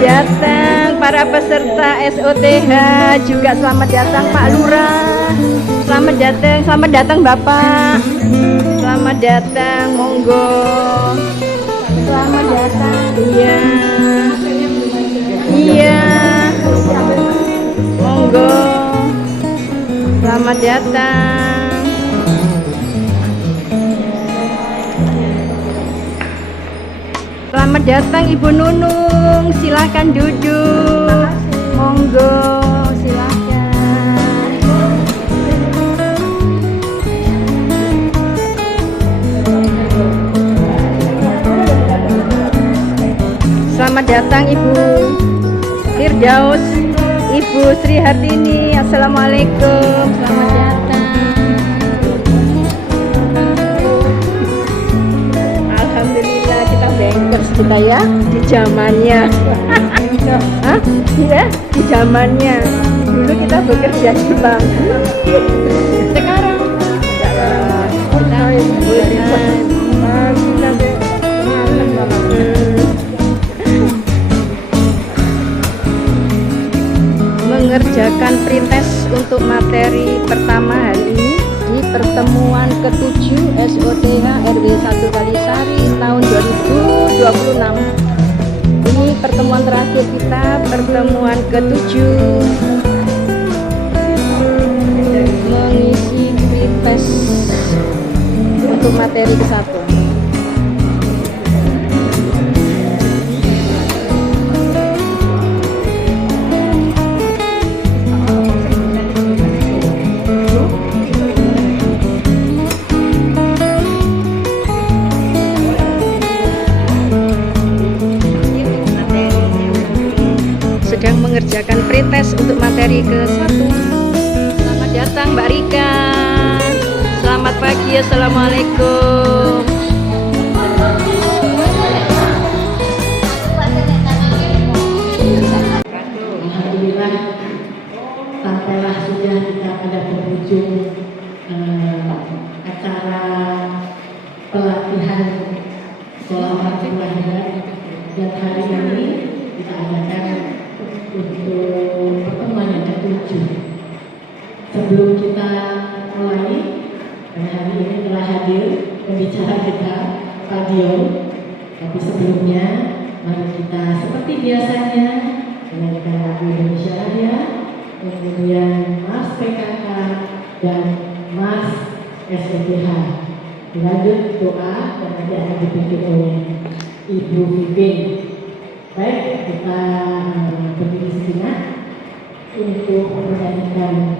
datang para peserta SOTH, juga selamat datang Pak Lurah. Selamat datang Bapak. Selamat datang, monggo. Selamat datang. Iya. Iya. Monggo. Selamat datang. Selamat datang Ibu Nunung, silahkan duduk. Monggo, silahkan. Selamat datang Ibu Firdaus, Ibu Sri Hartini. Assalamualaikum, selamat datang. Alhamdulillah kita bankers kita ya di zamannya. Hah? Iya, di zamannya. Dulu kita bekerja di bank. Sekarang mengerjakan pretest untuk materi pertama hari ini di pertemuan ke-7 SOTH RW 1 Kalisari tahun 2026. Ini pertemuan terakhir kita, pertemuan ke-7, mengisi pretest untuk materi ke-1. Sedang mengerjakan pretest untuk materi ke-1. Selamat datang Mbak Rika. Selamat pagi, assalamualaikum. Alhamdulillah, sampailah sudah kita pada penghujung acara pelatihan sekolah orang tua dan hari ini kita adakan untuk pertemuan yang ke-7. Sebelum kita mulai, pada hari ini telah hadir pembicara kita, Pak Dio. Tapi sebelumnya, mari kita seperti biasanya menyanyikan lagu Indonesia Raya, kemudian Mas PKK dan Mas SOTH. Dilanjut doa dan nanti akan dipimpin oleh Ibu Vivin. Baik, kita berdiri sejenak untuk menyanyikan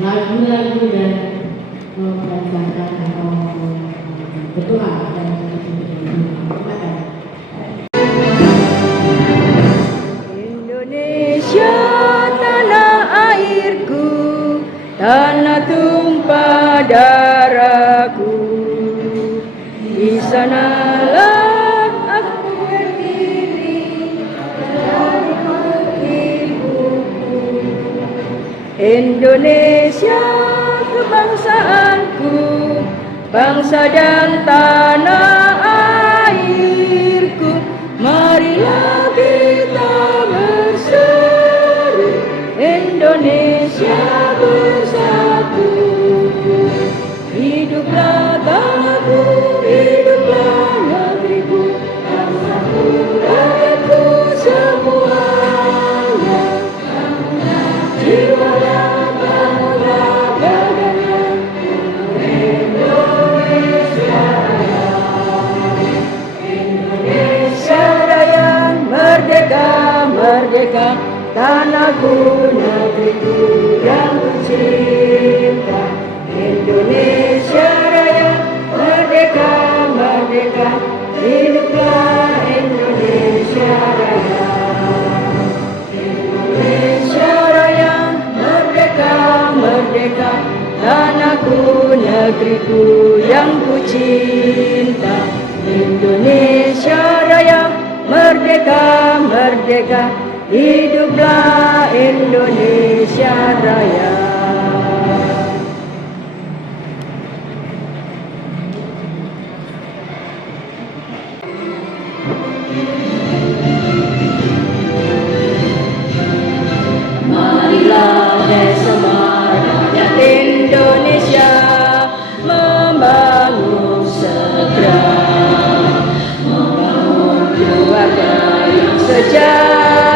lagu-lagu dan membacakan atau berdoa dan silakan. Indonesia tanah airku, tanah tumpah darahku, di sanalah Indonesia kebangsaanku, bangsa dan tanah airku. Marilah kita berseru, Indonesia bersatu. Hiduplah tanahku, hiduplah negeriku, bangsaku, rakyatku semuanya. Jiwalah, bangunlah badannya, Indonesia Raya. Indonesia Raya, merdeka, merdeka, tanahku, negeriku yang kucinta. Indonesia Raya, merdeka, merdeka, hiduplah Indonesia Raya. Indonesia Raya, merdeka, merdeka, tanahku, negeriku yang kucinta. Indonesia Raya, merdeka, merdeka, hiduplah Indonesia Raya.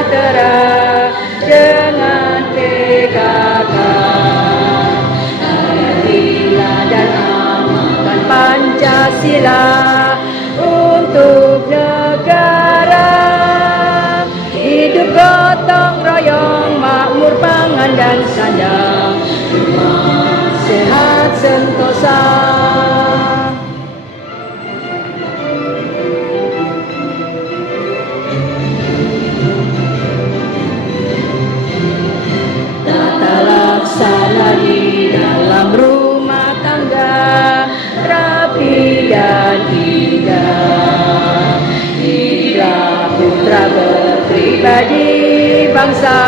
sejahtera dengan PKK. Hayatilah dan amalkan Pancasila untuk negara. Hidup gotong royong, makmur pangan dan sandang, rumah sehat sentosa. Tata laksana di dalam rumah tangga rapi dan indah. Didiklah putra berpribadi bangsa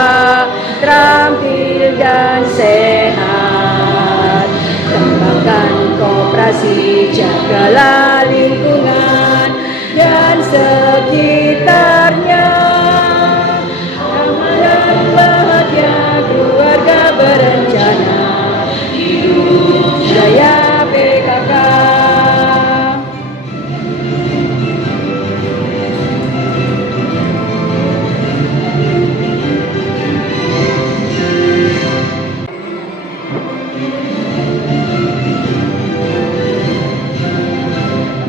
terampil dan sehat. Kembangkan koperasi, jagalah lingkungan dan sekitarnya. Aman dan bahagia keluarga berencana, hidup jaya PKK.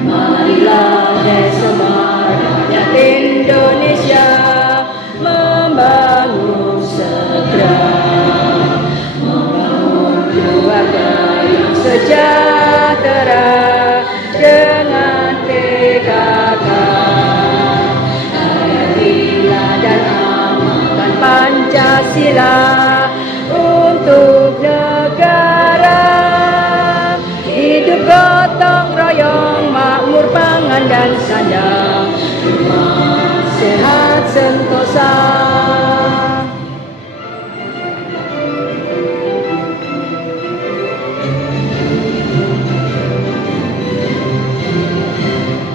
Marilah semua rakyat Indonesia membangun segera, membangun keluarga yang sejahtera dengan PKK. Hayatilah dan amalkan Pancasila untuk negara. Hidup gotong royong, makmur pangan dan sandang, rumah sehat sentosa.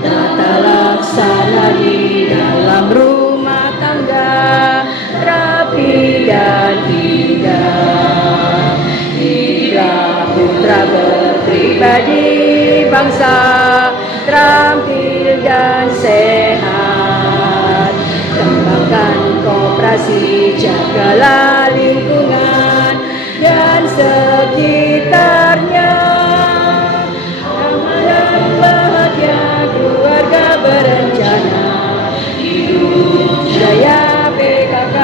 Tata laksana di dalam rumah tangga rapi dan indah. Didiklah putra berpribadi bangsa terampil dan sehat. Kembangkan koperasi, jagalah lingkungan dan sekitarnya. Aman dan bahagia keluarga berencana, hidup jaya PKK.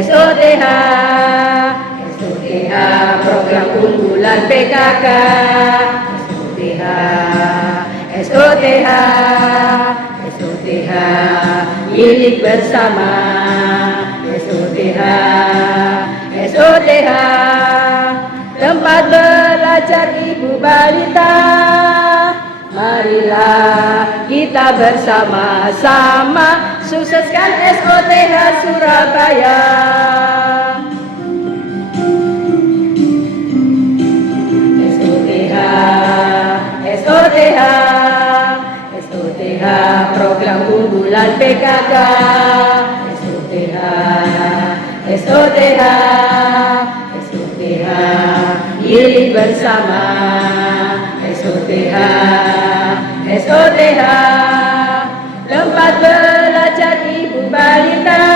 SOTH, SOTH, program unggulan PKK. SOTH, SOTH, SOTH, milik bersama. SOTH, SOTH, tempat belajar ibu balita. Marilah kita bersama-sama sukseskan SOTH Surabaya. SOTH, SOTH, SOTH, program unggulan PKK. SOTH, SOTH, SOTH, milik bersama. SOTH, SOTH, tempat belajar ibu balita.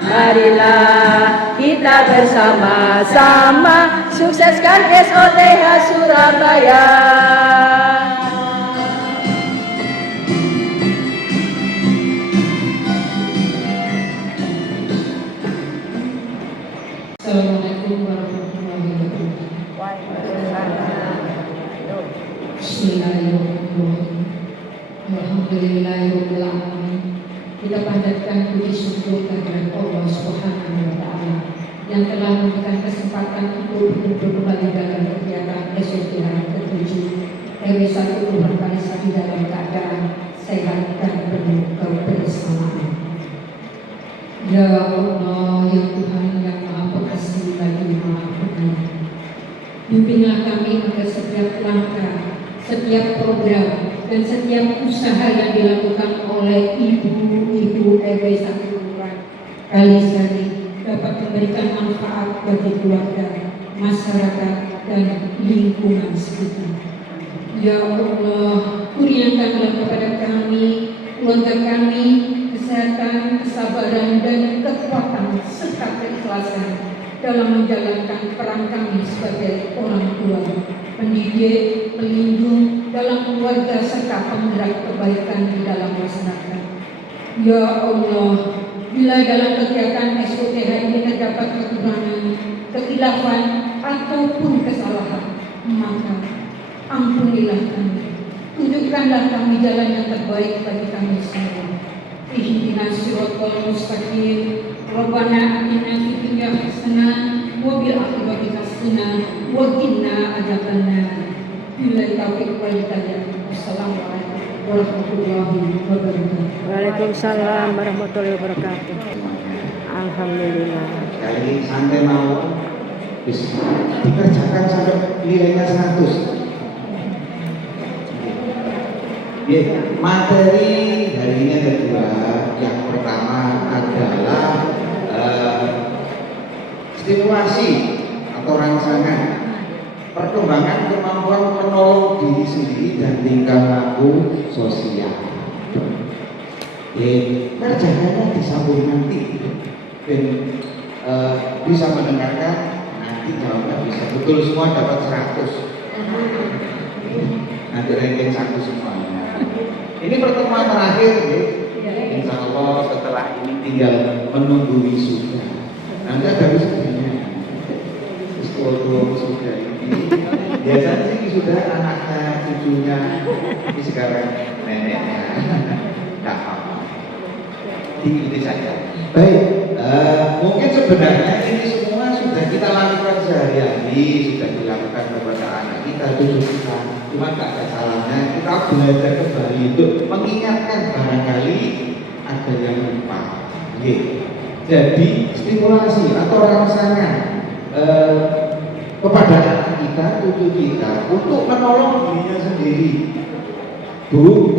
Marilah kita bersama-sama sukseskan SOTH Surabaya. Assalamualaikum warahmatullahi wabarakatuh. Bismillahirrahmanirrahim. Alhamdulillahirabbil alamin. Kita panjatkan puji syukur kehadirat Allah Subhanahu wa taala yang telah memberikan kesempatan untuk kembali dalam kegiatan SOTH ke-7 RW 1 Tuhan Bangsa di dalam keadaan sehat dan penuh kebersamaan. Ya Allah, ya Tuhan yang Maha Pengasih lagi Maha Penyayang, bimbinglah kami agar setiap langkah, setiap program, dan setiap usaha yang dilakukan oleh ibu-ibu RW 1 Kelurahan Kalisari dapat memberikan manfaat bagi keluarga, masyarakat, dan lingkungan sekitar. Ya Allah, kurniakanlah kepada kami, keluarga kami, kesehatan, kesabaran, dan kekuatan serta keikhlasan dalam menjalankan peran kami sebagai orang tua, pendidik, pelindung dalam keluarga serta penggerak kebaikan di dalam masyarakat. Ya Allah, bila dalam kegiatan SOTH ini terdapat kekurangan, kekhilafan ataupun kesalahan, maka ampunilah kami, tunjukkanlah kami jalan yang terbaik bagi kami semua. Ihdinas siratal mustaqim. Rabbana atina fid dunya hasanah wa fil akhirati hasanah wa qina adzabannar. Billahi taufiq wal hidayah. Wassalamualaikum warahmatullahi wabarakatuh. Waalaikumsalam warahmatullahi wabarakatuh. Alhamdulillah. Kali ini santai mau bisa dikerjakan sampai nilainya 100. Materi hari ini ada dua. Yang pertama adalah stimulasi atau rangsangan perkembangan kemampuan menolong diri sendiri dan tingkah laku sosial. Kerjakannya disambung nanti dan bisa mendengarkan nanti jawabnya bisa betul semua dapat 100. Nanti ranking 1 semuanya. Ini pertemuan terakhir, insya Allah setelah ini tinggal menunggu wisuda. Nanti ada wisudanya. Sekolah wisuda ini biasanya sih wisuda anaknya, cucunya, ini sekarang neneknya. Tak apa. Ini saja. Baik, mungkin sebenarnya ini semua sudah kita lakukan sehari-hari, sudah dilakukan kepada anak kita, cucu kita. Cuma tak ada salahnya kita belajar kembali untuk mengingatkan, barangkali ada yang lupa. Jadi stimulasi atau rangsangan kepada anak kita, cucu kita untuk menolong dirinya sendiri. Bu,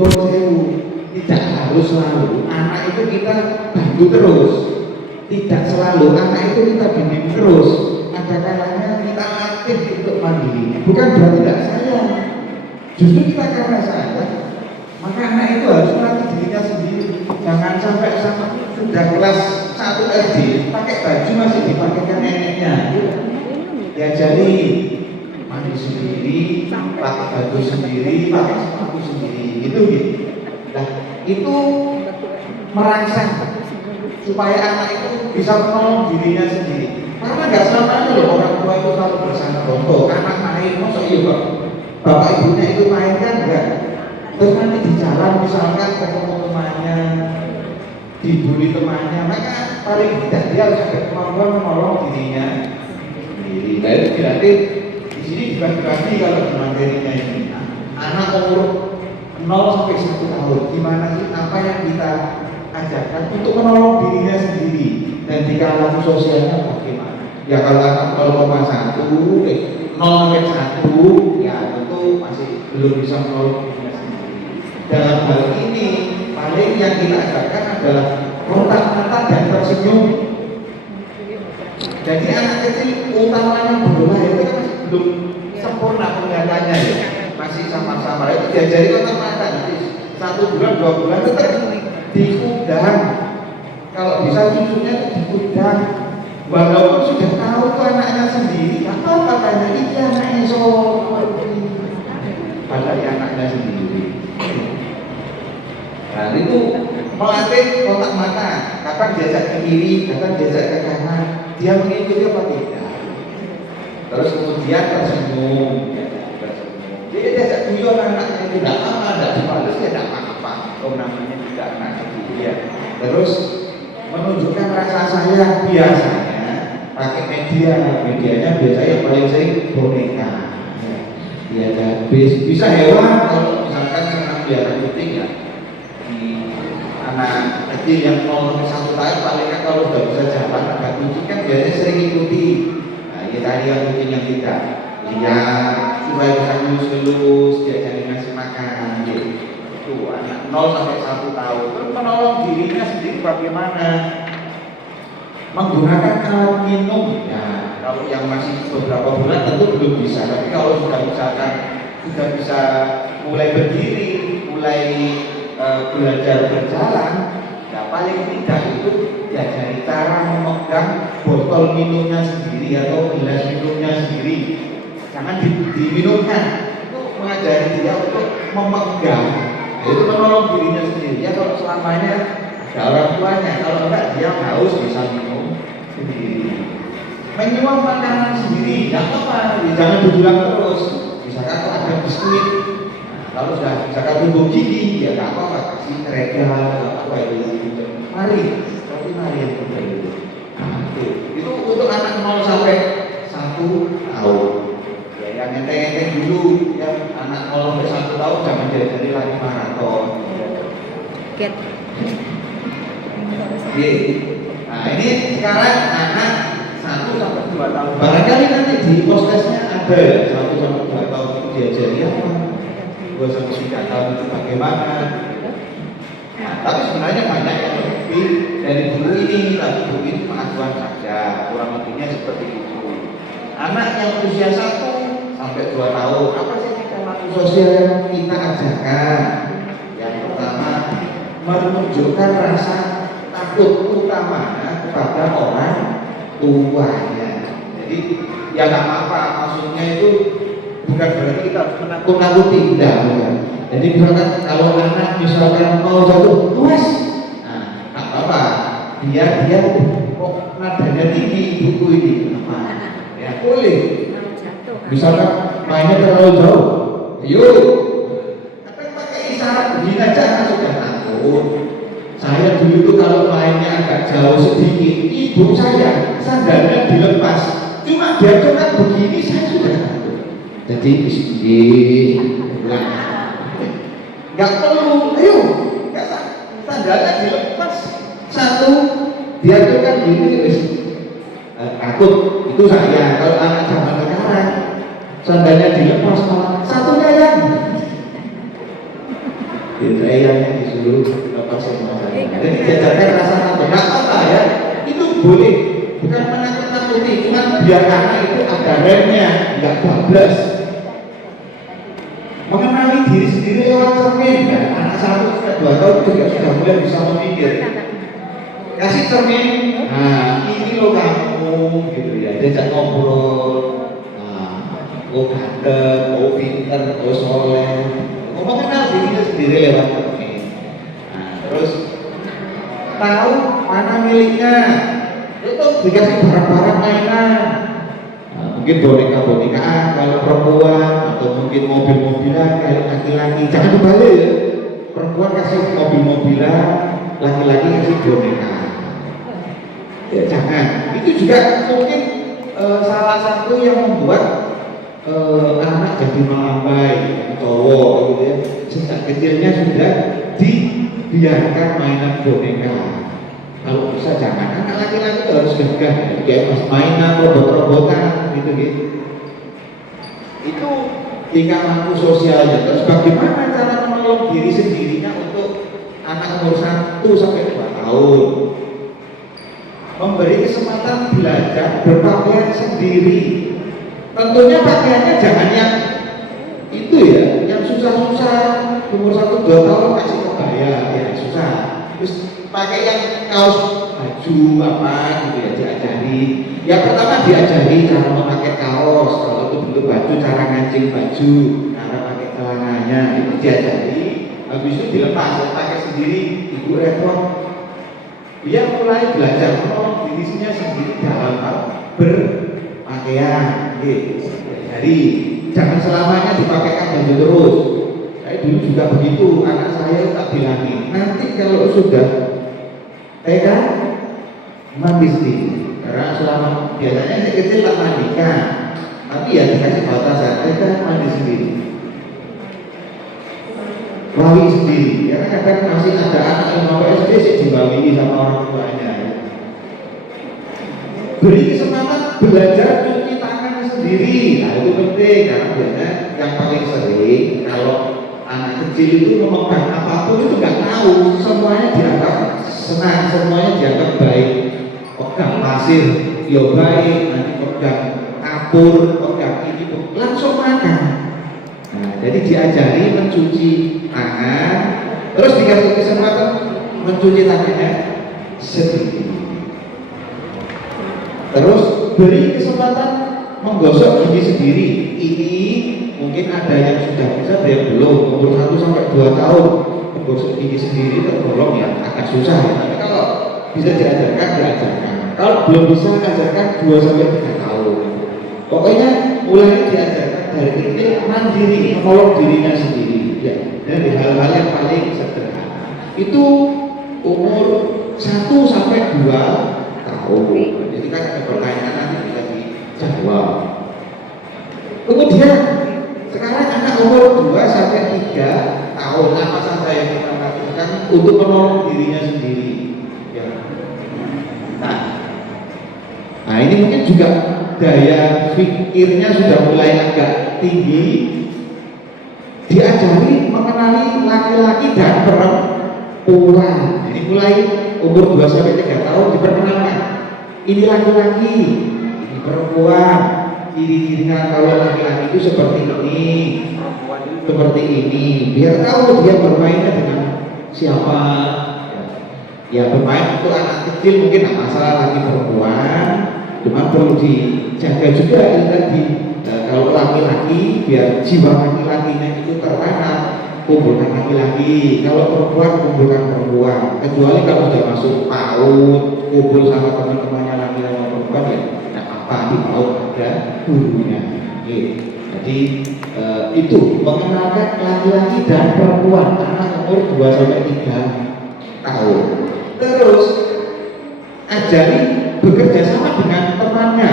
tidak harus selalu anak itu kita bantu terus, tidak selalu anak itu kita bimbing terus. Ada kalanya kita latih untuk mandiri, bukan berarti tidak sayang. Justru kita karena sayang, maka anak itu harus melatih dirinya sendiri. Jangan sampai sudah kelas 1 SD pakai baju masih dipakaikan neneknya. Diajari mandi sendiri, pakai baju sendiri, pakai sepatu sendiri, gitu. Nah, itu merangsang supaya anak itu bisa menolong dirinya sendiri. Karena nggak selamanya loh orang tua itu selalu bersama contoh anak main, masa iya kok bapak ibunya itu main kan enggak. Terus nanti di jalan misalkan ketemu temannya, dibully temannya, maka paling tidak dia harus ada kemampuan menolong dirinya sendiri. Nah itu berarti di sini dibagi-bagi kalau di materinya ini. Anak umur 0 sampai 1 tahun, gimana sih apa yang kita ajarkan untuk menolong dirinya sendiri dan tingkah laku sosialnya bagaimana? Ya kalau anak 0,1, 0 sampai 1, ya tentu masih belum bisa menolong dirinya sendiri. Dalam hal ini paling yang kita ajarkan adalah kontak mata dan tersenyum. Jadi anak kecil utamanya bola itu kan masih belum sempurna penglihatannya ya. Masih sama-sama itu diajari kontak mata nanti 1 bulan 2 bulan itu dikudang, kalau bisa susunya dikudang walaupun sudah tahu itu anaknya sendiri apa katanya ini anaknya padahal anaknya sendiri. Nah itu melatih kontak mata, kadang diajak ke kiri, kadang diajak ke kanan, dia mengikuti apa tidak. Terus kemudian tersenyum. Jadi diajak guyon anaknya itu tidak apa, tidak dibalas ya tidak apa-apa. Oh namanya juga anak kecil ya. Terus menunjukkan rasa sayang biasanya pakai medianya biasanya paling sering boneka. Ya dan bisa hewan kalau misalkan senang biara kucing ya. Anak kecil yang 0 sampai 1 tahun paling kan kalau sudah bisa jalan ada kucing kan biasanya sering ikuti. Nah ini tadi yang kucing yang tidak lihat supaya bisa lulus-lulus, diajari ngasih makan gitu. Itu anak 0 sampai 1 tahun. Terus menolong dirinya sendiri bagaimana? Menggunakan alat minum. Ya, kalau yang masih beberapa bulan tentu belum bisa, tapi kalau sudah misalkan sudah bisa mulai berdiri, mulai belajar berjalan, ya paling tidak itu diajari cara memegang botol minumnya sendiri atau gelas minumnya sendiri. Jangan diminumkan, itu mengajari dia untuk memegang, itu menolong dirinya sendiri. Ya kalau selamanya ada orang tuanya, kalau enggak dia haus bisa minum sendiri. Menyuap makanan sendiri, tidak apa-apa, jangan diulang terus. Misalkan kalau ada biskuit, kalau sudah misalkan tumbuh gigi, ya nggak apa-apa, kasih regal, apa itu. Mari yang berbeda. Itu untuk anak 0 sampai 1 tahun. Ya, yang enteng-enteng dulu, yang anak 0 sampai 1 tahun jangan jadi lari maraton. Get. Oke. Nah ini sekarang anak 1 sampai 2 tahun. Barangkali nanti di prosesnya ada ya 1 sampai 2 tahun itu diajari apa? 2 sampai 3 tahun itu bagaimana? Nah, tapi sebenarnya banyak yang lebih dari buku ini, tapi buku ini pengakuan saja, kurang lebihnya seperti itu. Anak yang usia 1 sampai 2 tahun, apa sih perilaku sosial yang kita ajarkan? Yang pertama, menunjukkan rasa takut utamanya kepada orang tuanya. Jadi ya nggak apa-apa, maksudnya itu bukan berarti kita harus menakut-nakuti, tidak. Jadi misalkan kalau anak misalkan mau jatuh, luas, nah nggak apa-apa, dia kok nadanya tinggi buku ini, apa? Ya boleh. Misalkan mainnya terlalu jauh, yuk, tapi pakai isyarat begini aja kan sudah takut. Saya dulu itu kalau mainnya agak jauh sedikit, ibu saya sandalnya dilepas, cuma dia coba begini saya sudah takut. Jadi bismillah. Gak perlu, ayo, sandalnya dilepas 1, dia itu kan gini, takut, itu saya. Kalau anak zaman sekarang, sandalnya dilepas, 1-nya yang yang disuruh lepas semua. Jadi diajarkan rasa takut, gak apa ya, itu boleh, bukan menakut-nakuti, cuma biar anak itu ada remnya, gak bablas. Mengenali diri sendiri lewat cermin, ya. Anak 1 sampai 2 tahun juga sudah mulai bisa memikir. Kasih cermin, nah ini lo kamu, gitu ya. Diajak ngobrol, lo ganteng, lo pinter, lo soleh. Mengenal dirinya sendiri lewat cermin. Nah, terus tahu mana miliknya. Itu dikasih barang-barang mainan. Mungkin boneka-bonekaan kalau perempuan, atau mungkin mobil-mobilan kalau laki-laki. Jangan kembali ya, perempuan kasih mobil-mobilan, laki-laki kasih boneka. Ya jangan. Itu juga mungkin salah satu yang membuat anak jadi melambai, cowok gitu ya. Sejak kecilnya sudah dibiarkan mainan boneka. Kalau bisa jangan, anak laki-laki itu harus gagah, kayak mas mainan, robot-robotan gitu. Itu tingkah laku sosialnya. Terus bagaimana cara menolong diri sendirinya untuk anak umur 1 sampai 2 tahun? Memberi kesempatan belajar berpakaian sendiri. Tentunya pakaiannya jangan yang itu ya, yang susah-susah. Umur 1-2 tahun kasih kebaya, ya susah. Terus pakai yang kaos baju apa gitu ya, diajari. Yang pertama diajari cara memakai kaos, kalau itu bentuk baju cara ngancing baju, cara pakai celananya itu diajari. Habis itu dilepas, pakai sendiri, ibu repot. Dia mulai belajar menolong dirinya sendiri dalam hal berpakaian. Jadi jangan selamanya dipakaikan baju terus. Saya dulu juga begitu, anak saya tak bilangin. Nanti kalau sudah mandi sendiri, karena selama biasanya si kecil tak mandikan, tapi ya dikasih batasan, mandi sendiri, wangi sendiri. Karena kadang masih ada anak yang mau SD sih diwangi sama orang tuanya. Beri kesempatan belajar cuci tangan sendiri. sendiri. Nah itu penting karena biasanya yang paling sering kalau anak kecil itu memegang apapun itu nggak tahu, semuanya dianggap senang, semuanya dianggap baik. Pegang pasir, ya baik, nanti pegang kapur, pegang ini, langsung makan. Nah, jadi diajari mencuci tangan, terus dikasih kesempatan mencuci tangannya sendiri. Terus beri kesempatan menggosok gigi sendiri. Ini mungkin ada yang sudah bisa, ada yang belum. Umur 1 sampai 2 tahun menggosok gigi sendiri tergolong ya agak susah ya. Tapi kalau bisa diajarkan, diajarkan. Kalau belum bisa, ajarkan 2 sampai 3 tahun. Pokoknya mulai diajarkan dari kecil mandiri, menolong dirinya sendiri. Ya, dari hal-hal yang paling sederhana. Itu umur 1 sampai 2 tahun. Jadi kan ada pertanyaan nanti bisa dijawab. Kemudian sekarang anak umur 2 sampai 3 tahun apa saja yang kita lakukan untuk menolong dirinya sendiri. Ya. Nah ini mungkin juga daya pikirnya sudah mulai agak tinggi. Diajari mengenali laki-laki dan perempuan. Jadi mulai umur 2 sampai 3 tahun diperkenalkan. Ini laki-laki, ini perempuan. Ciri-cirinya kalau laki-laki itu seperti ini, seperti ini. Biar tahu dia bermainnya dengan siapa. Ya bermain untuk anak kecil mungkin tidak masalah, laki perempuan. Cuma perlu dijaga juga ini tadi. Kalau laki-laki biar jiwa laki-lakinya itu tertanam, kumpulkan laki-laki. Kalau perempuan kumpulkan perempuan. Kecuali kalau sudah masuk PAUD, kumpul sama teman-temannya laki-laki dan perempuan ya tidak apa, di PAUD ada gurunya. Jadi itu mengenalkan laki-laki dan perempuan anak umur 2 sampai 3 tahun. Terus ajari bekerja sama dengan temannya,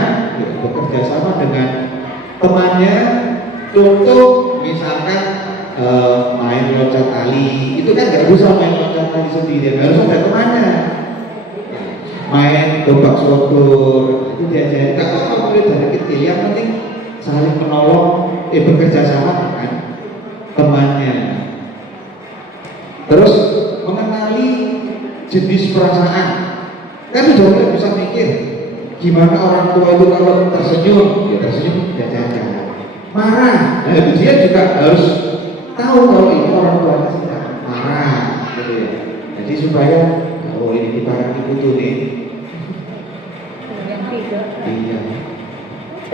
bekerja sama dengan temannya. Contoh misalkan main loncat tali, itu kan nggak bisa main loncat tali sendiri, harus ada temannya. Main tombak sodor, itu diajari. Nggak apa-apa mulai dari kecil, yang penting saling menolong, bekerja sama dengan temannya. Terus mengenali jenis perasaan. Kan sudah mulai bisa mikir gimana orang tua itu kalau tersenyum, ya tersenyum, ya jangan marah. Nah, dia juga harus tahu kalau ini orang tuanya sedang marah, gitu ya. Jadi supaya oh ini diparang itu nih. Iya.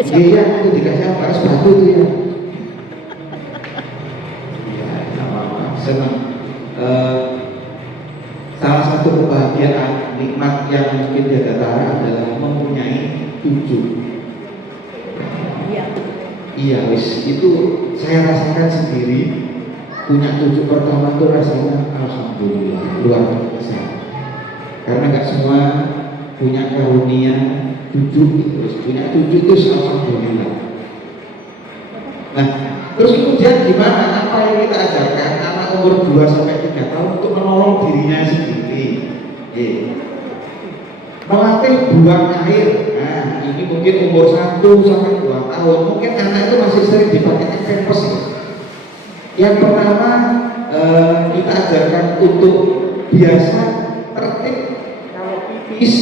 Iya, itu dikasih apa? Sepatu tuh ya. Iya, apa-apa. Senang. Salah satu kebahagiaan nikmat yang mungkin dia datara adalah mempunyai cucu. Iya, wis itu saya rasakan sendiri. Punya cucu pertama itu rasanya alhamdulillah luar biasa. Karena nggak semua punya karunia cucu, terus punya cucu itu alhamdulillah. Nah, terus kemudian gimana? Apa yang kita ajarkan anak umur 2 sampai 3 tahun untuk menolong dirinya sendiri? Melatih buang air. Nah, ini mungkin umur 1 sampai 2 tahun. Mungkin anak itu masih sering dipakai pampers. Yang pertama kita ajarkan untuk biasa tertib kalau pipis.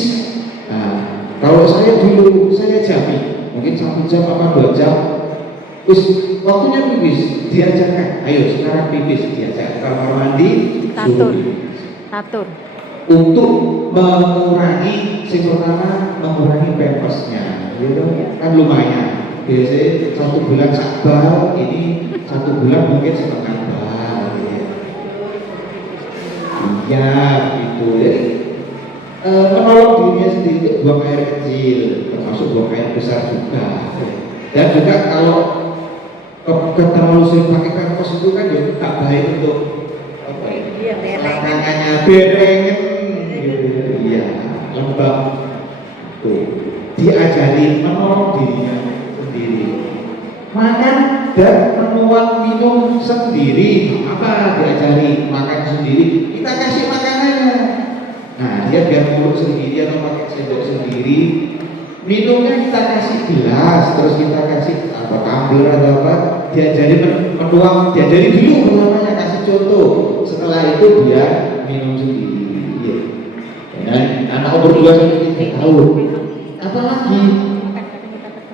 Nah, kalau saya dulu saya jamin mungkin 1 jam apa 2 jam. Terus waktunya pipis diajarkan. Ayo sekarang pipis diajarkan kamar mandi. Tatur. Untuk mengurangi, yang pertama mengurangi pampersnya, gitu kan lumayan. Biasanya 1 bulan sakbal, ini 1 bulan mungkin setengah bal. Iya, gitu. Jadi menolong dirinya sendiri, buang air kecil, termasuk buang air besar juga. Dan juga kalau terlalu sering pakai pampers itu kan ya tak baik untuk tangannya berengen. Iya, lembab. Tuh, diajari menolong dirinya sendiri. Makan dan menuang minum sendiri. Apa diajari makan sendiri? Kita kasih makanannya. Nah, dia biar ngurus sendiri atau pakai sendok sendiri. minumnya kita kasih gelas, terus kita kasih apa tumbler atau apa, diajari menuang, diajari dulu pertamanya, kasih contoh, setelah itu dia minum sendiri. Ya. Dan anak umur 2 sampai 3 tahun, apalagi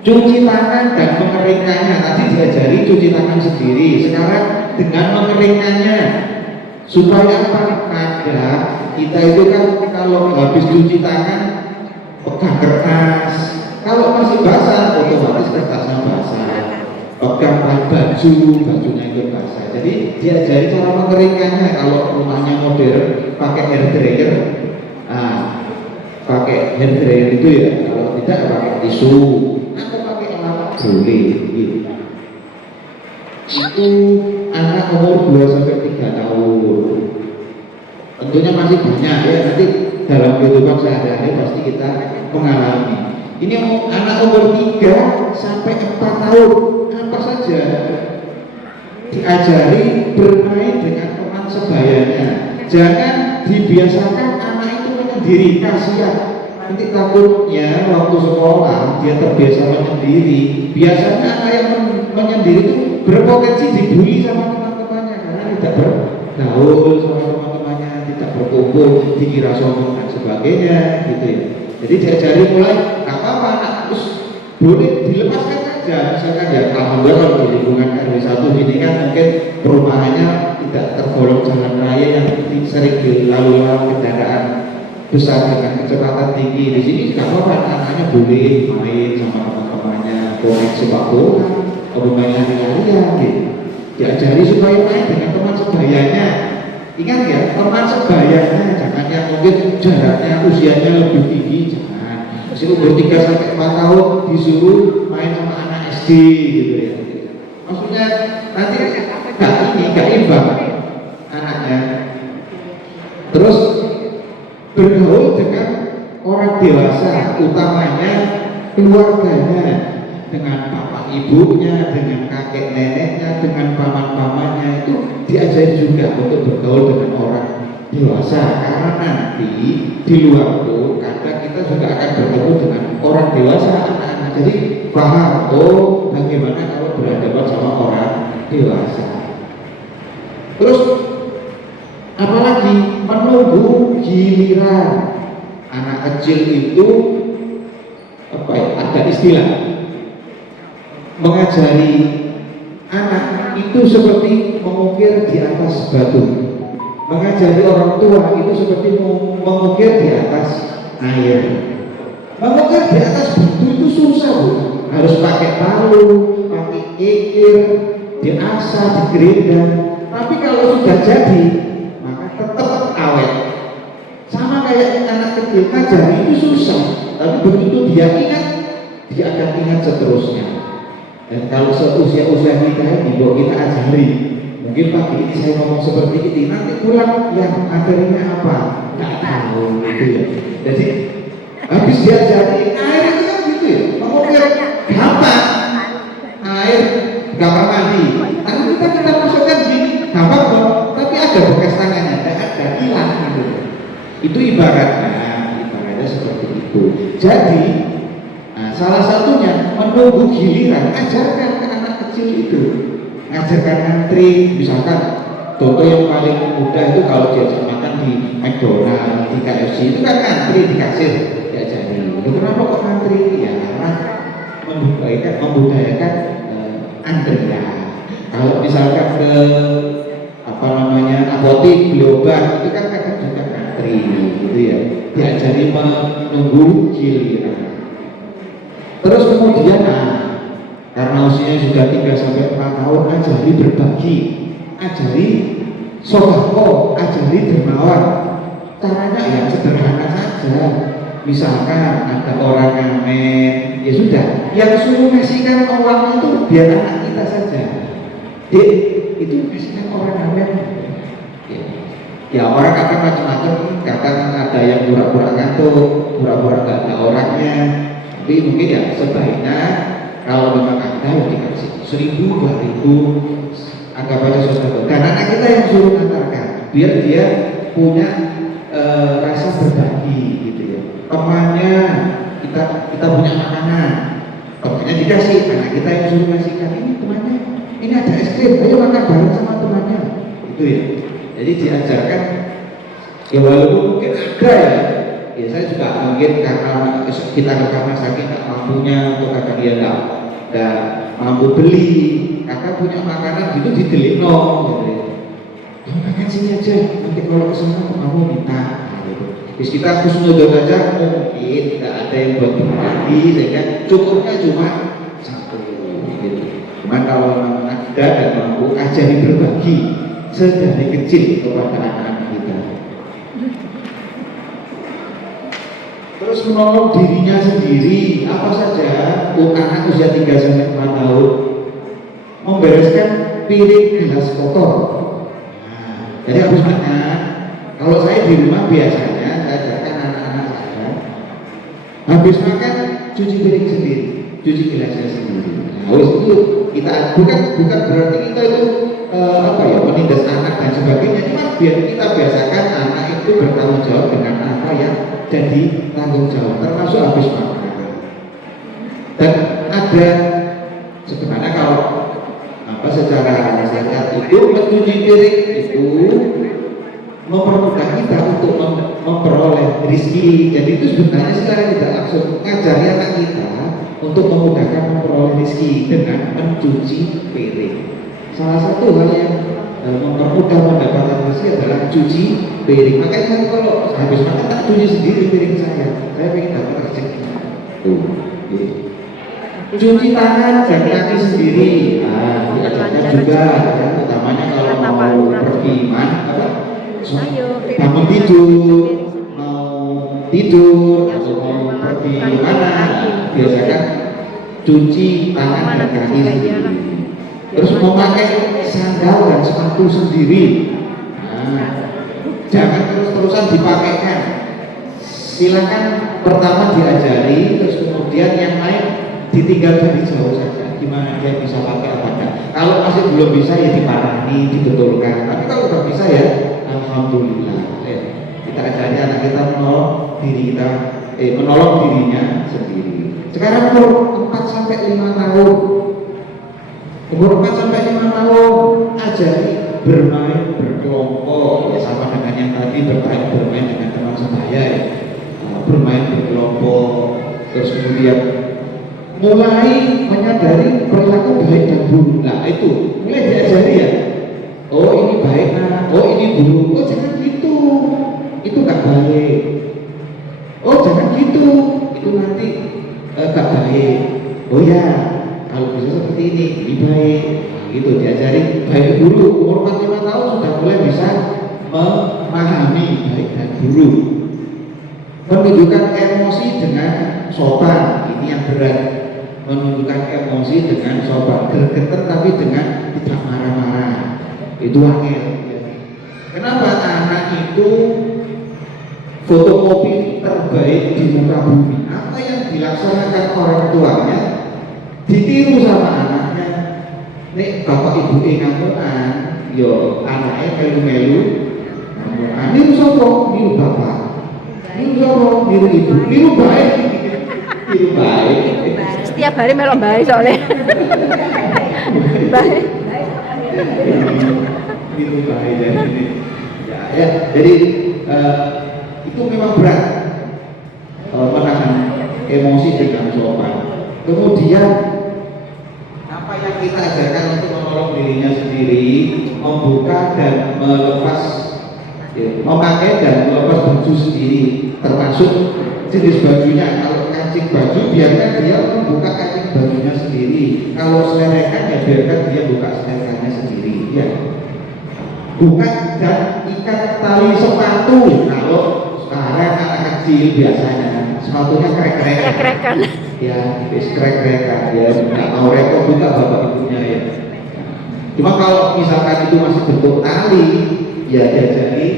cuci tangan dan mengeringkannya. Tadi diajari cuci tangan sendiri, sekarang dengan mengeringkannya. Supaya apa? Kadang kita itu kan kalau habis cuci tangan pegang kertas, kalau masih basah otomatis kertasnya basah. Pegang baju, bajunya itu basah. Jadi diajari cara mengeringkannya. Kalau rumahnya modern pakai hair dryer, pakai hair dryer itu ya. Kalau tidak pakai tisu atau pakai alat boleh. Gitu. Itu anak umur 2 sampai 3 tahun. Tentunya masih banyak ya, nanti dalam kehidupan sehari-hari pasti kita mengalami. Ini anak umur 3 sampai 4 tahun, apa saja diajari bermain dengan teman sebayanya. Jangan dibiasakan anak itu menyendiri, kasihan. Nanti takutnya waktu sekolah dia terbiasa menyendiri. Biasanya anak yang menyendiri itu berpotensi dibully sama teman-temannya karena tidak bergaul sama teman-temannya, tidak berkumpul, dikira sombong dan sebagainya, gitu ya. Jadi diajari mulai, nggak apa-apa, anak terus boleh dilepaskan aja. Misalkan ya, alhamdulillah kalau di lingkungan RW 1 ini kan mungkin perumahannya tidak tergolong jalan raya yang sering dilalui kendaraan besar dengan kecepatan tinggi. Di sini nggak apa-apa, anaknya boleh main sama teman-temannya, konek sepak bola, bermain lari-larian, gitu. Diajari supaya main dengan teman sebayanya. Ingat ya, teman sebayanya, jangan yang mungkin jaraknya usianya lebih tinggi, jangan. Masih umur 3 sampai 4 tahun disuruh main sama anak SD gitu ya. Maksudnya nanti nggak imbang anaknya. Terus bergaul dengan orang dewasa, utamanya keluarganya, dengan bapak ibunya, dengan kakek neneknya, dengan paman-pamannya, itu diajari juga untuk bergaul dengan orang dewasa. Karena nanti di luar itu kadang kita juga akan bertemu dengan orang dewasa, anak-anak. Jadi paham, oh bagaimana kalau berhadapan sama orang dewasa. Terus apalagi menunggu giliran. Anak kecil itu apa ya, ada istilah mengajari anak itu seperti mengukir di atas batu. Mengajari orang tua itu seperti mengukir di atas air. Mengukir di atas batu itu susah, Bu. Harus pakai palu, pakai kikir, diasah, digerinda. Tapi kalau sudah jadi, maka tetap awet. Sama kayak anak kecil, ngajari itu susah. Tapi begitu dia ingat, dia akan ingat seterusnya. Dan kalau seusia-usia kita ini, bahwa kita ajari, mungkin pagi ini saya ngomong seperti ini, nanti pulang yang materinya apa? Nggak tahu gitu ya. Jadi habis diajari air itu kan gitu ya, mengukir gampang, air gampang mandi. Tapi kita masukkan gini, gampang kok. Tapi ada bekas tangannya, ada hilang gitu. Itu ibaratnya seperti itu. Jadi salah satunya menunggu giliran, ajarkan ke anak kecil itu, ajarkan antri. Misalkan contoh yang paling mudah itu kalau diajak makan di McDonald, di KFC itu kan antri di kasir, diajari. Kenapa kok antri? Ya karena membudayakan antrian. Kalau misalkan ke apotek beli obat itu kan kadang juga antri gitu ya. Diajari menunggu giliran. Terus kemudian karena usianya sudah 3 sampai 4 tahun, ajari berbagi, ajari sodako, ajari dermawan. Caranya ya sederhana saja. Misalkan ada orang ngamen, ya sudah, yang suruh ngasihkan uang itu biar anak kita saja. Dek, itu ngasihkan orang ngamen. Ya orang akan macam-macam, kadang ada yang pura-pura ngantuk, pura-pura nggak ada orangnya. Tapi mungkin ya sebaiknya kalau memang ada yang dikasih 1.000, 2.000, anggap aja saudara. Dan anak kita yang suruh ngantarkan, biar dia punya rasa berbagi gitu ya. Temannya kita kita punya makanan, pokoknya dikasih, anak kita yang suruh kasihkan, ini temannya, ini ada es krim, ayo makan bareng sama temannya, itu ya. Jadi diajarkan, ya walaupun mungkin ada ya saya juga mungkin karena kita karena sakit nggak mampunya untuk kakak dia nggak mampu beli, kakak punya makanan gitu didelikno, gitu ya. Makan sini aja, nanti kalau kesana kamu minta. Terus kita khusnudon aja mungkin tidak ada yang buat berbagi, sehingga cukupnya cuma satu. Gitu. Cuman kalau memang ada dan mampu ajari berbagi sedari kecil kepada anak-anak kita. Terus menolong dirinya sendiri, apa saja untuk anak usia 3 sampai 4 tahun, membereskan piring gelas kotor. Jadi habis makan, kalau saya di rumah biasanya saya ajarkan anak-anak saya habis makan cuci piring sendiri, cuci gelasnya sendiri. Nah, itu kita bukan berarti kita itu menindas anak dan sebagainya, cuma biar kita biasakan anak itu bertanggung jawab dengan apa yang jadi tanggung jawab, termasuk habis makan. Dan ada sebenarnya kalau secara syariat itu mencuci piring itu mempermudah kita untuk memperoleh rezeki. Jadi itu sebenarnya secara tidak langsung ngajari anak kita untuk memudahkan memperoleh rezeki dengan mencuci piring. Salah satu hal yang mempermudah mendapatkan rezeki adalah cuci piring. Makanya saya kalau habis makan tak cuci sendiri piring saya ingin dapat rezeki. Tuh, gitu. Cuci tangan dan kaki sendiri. Nah, diajarkan juga, ya, utamanya kalau mau pergi mana, bangun tidur atau mau pergi mana, biasakan cuci tangan dan kaki sendiri. Terus memakai sandal dan sepatu sendiri. Nah, jangan terus-terusan dipakaikan. Silakan pertama diajari, terus kemudian yang lain ditinggal dari jauh saja, gimana dia bisa pakai apa enggak. Kalau masih belum bisa ya diparahi, dibetulkan. Tapi kalau sudah bisa ya alhamdulillah. Kita ajari anak kita menolong dirinya sendiri. Sekarang umur 4 sampai 5 tahun. Umur 4 sampai 5 tahun ajari bermain berkelompok, ya sama dengan yang tadi bermain dengan teman sebaya ya. Bermain berkelompok, terus kemudian mulai menyadari perilaku baik dan buruk. Nah itu mulai diajari ya. Oh ini baik, nah, oh ini buruk. Oh jangan gitu, itu gak baik. Oh jangan gitu, itu nanti gak baik. Oh ya, kalau bisa seperti ini baik. Nah, gitu diajari baik buruk. Umur 45 tahun sudah mulai bisa memahami baik dan buruk. Menunjukkan emosi dengan sopan, ini yang berat. Menunjukkan emosi dengan sopan, gergetan tapi dengan tidak marah-marah. Itu angel. Kenapa? Anak itu fotokopi terbaik di muka bumi. Apa yang dilaksanakan orang tuanya ditiru sama anaknya. Nek bapak ibu ngamukan, yo anaknya melu-melu ngamukan. Niru sopo, niru bapak. Niru sopo, niru ibu. Niru baik. Niru baik. Setiap hari melok baik soalnya. Baik. Niru baik ya. Jadi itu memang berat menahan emosi dengan sopan. Kemudian apa yang kita ajarkan untuk menolong dirinya sendiri, membuka dan melepas, memakai dan melepas baju sendiri, termasuk jenis bajunya. Kalau kancing baju biarkan dia membuka kancing bajunya sendiri. Kalau selerekan ya biarkan dia buka selerekannya sendiri. Ya. Buka dan ikat tali sepatu. Kalau sekarang anak kecil biasanya sepatunya krek-krekan. Ya, krek-krekan ya, nggak mau repot juga bapak ibunya ya. Cuma kalau misalkan itu masih bentuk tali, ya diajari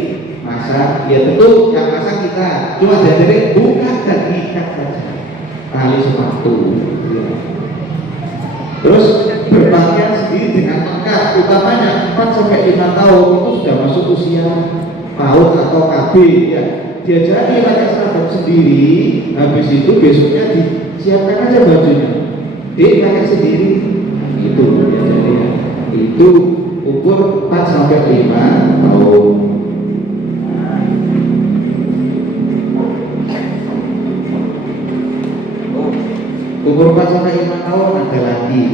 masa, ya tentu yang masa kita cuma diajari buka dan ikat saja tali sepatu. Ya. Terus berpakaian sendiri dengan lengkap, utamanya 4 sampai 5 tahun itu sudah masuk usia PAUD atau KB ya. Diajari pakai seragam sendiri, habis itu besoknya disiapkan aja bajunya, dia pakai sendiri. Itu biasanya ya. Itu umur 4 sampai 5 tahun. Umur 4 sampai 5 tahun ada lagi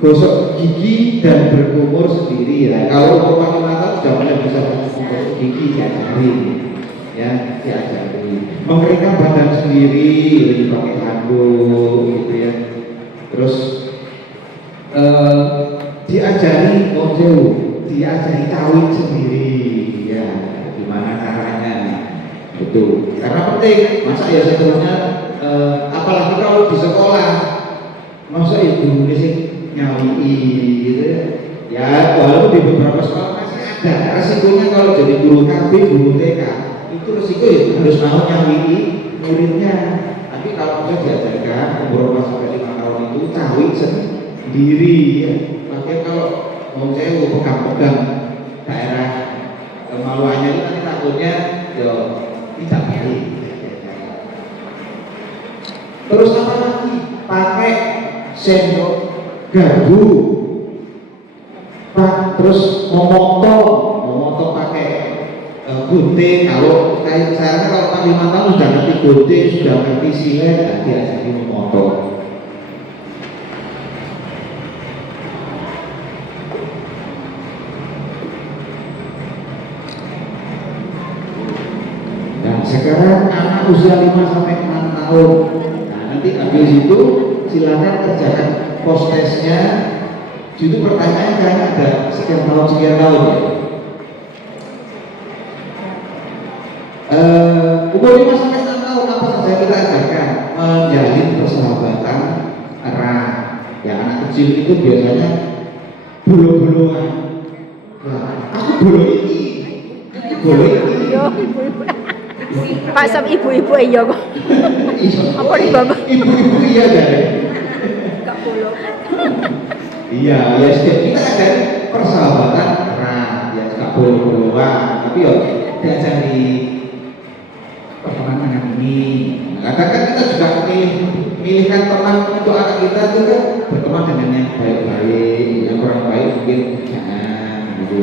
gosok gigi dan berkumur sendiri ya. Kalau umur 5 tahun sudah mulai bisa gosok gigi diajari ya, diajari mengeringkan badan sendiri pakai handuk gitu ya. Terus diajari diajari kawin sendiri ya, gimana caranya itu karena penting. Masa ya seterusnya apalagi kalau di sekolah masa ibu sih nyawi gitu ya, walaupun di beberapa sekolah masih ada resikonya. Kalau jadi guru KB, guru TK itu resiko ya harus mau nyawi muridnya. Tapi kalau bisa diajarkan umur 4 sampai 5 tahun itu kawin sendiri ya. Makanya kalau mau saya pegang-pegang daerah kemaluannya itu nanti takutnya ya tidak baik. Terus apa lagi? Pakai sendok garpu. Terus memotong pakai gunting. Kalau saya kalau 5 tahun sudah ngerti gunting, sudah ngerti silet, diajari memotong. Dan sekarang anak usia 5 sampai 6 tahun. Nanti habis itu silakan kerjakan postesnya. Itu pertanyaan kan ada sekian tahun ya. Umur 5 sampai 6 tahun apa saja kita ajarkan? Menjalin persahabatan erat. Ya anak kecil itu biasanya bulu-buluan. Nah, aku bulu ini. Yo ibu-ibu. Pak sam ibu-ibu iya kok. Apa nih Bapak? Ibu-ibu iya kan? Kak bolo. Iya, ya kita ada persahabatan erat, ya nggak boleh-bolehan, tapi ya diajari pertemanan ini. Kadang kan kita juga milihkan teman untuk anak kita itu kan berteman dengan yang baik-baik, yang kurang baik mungkin jangan gitu.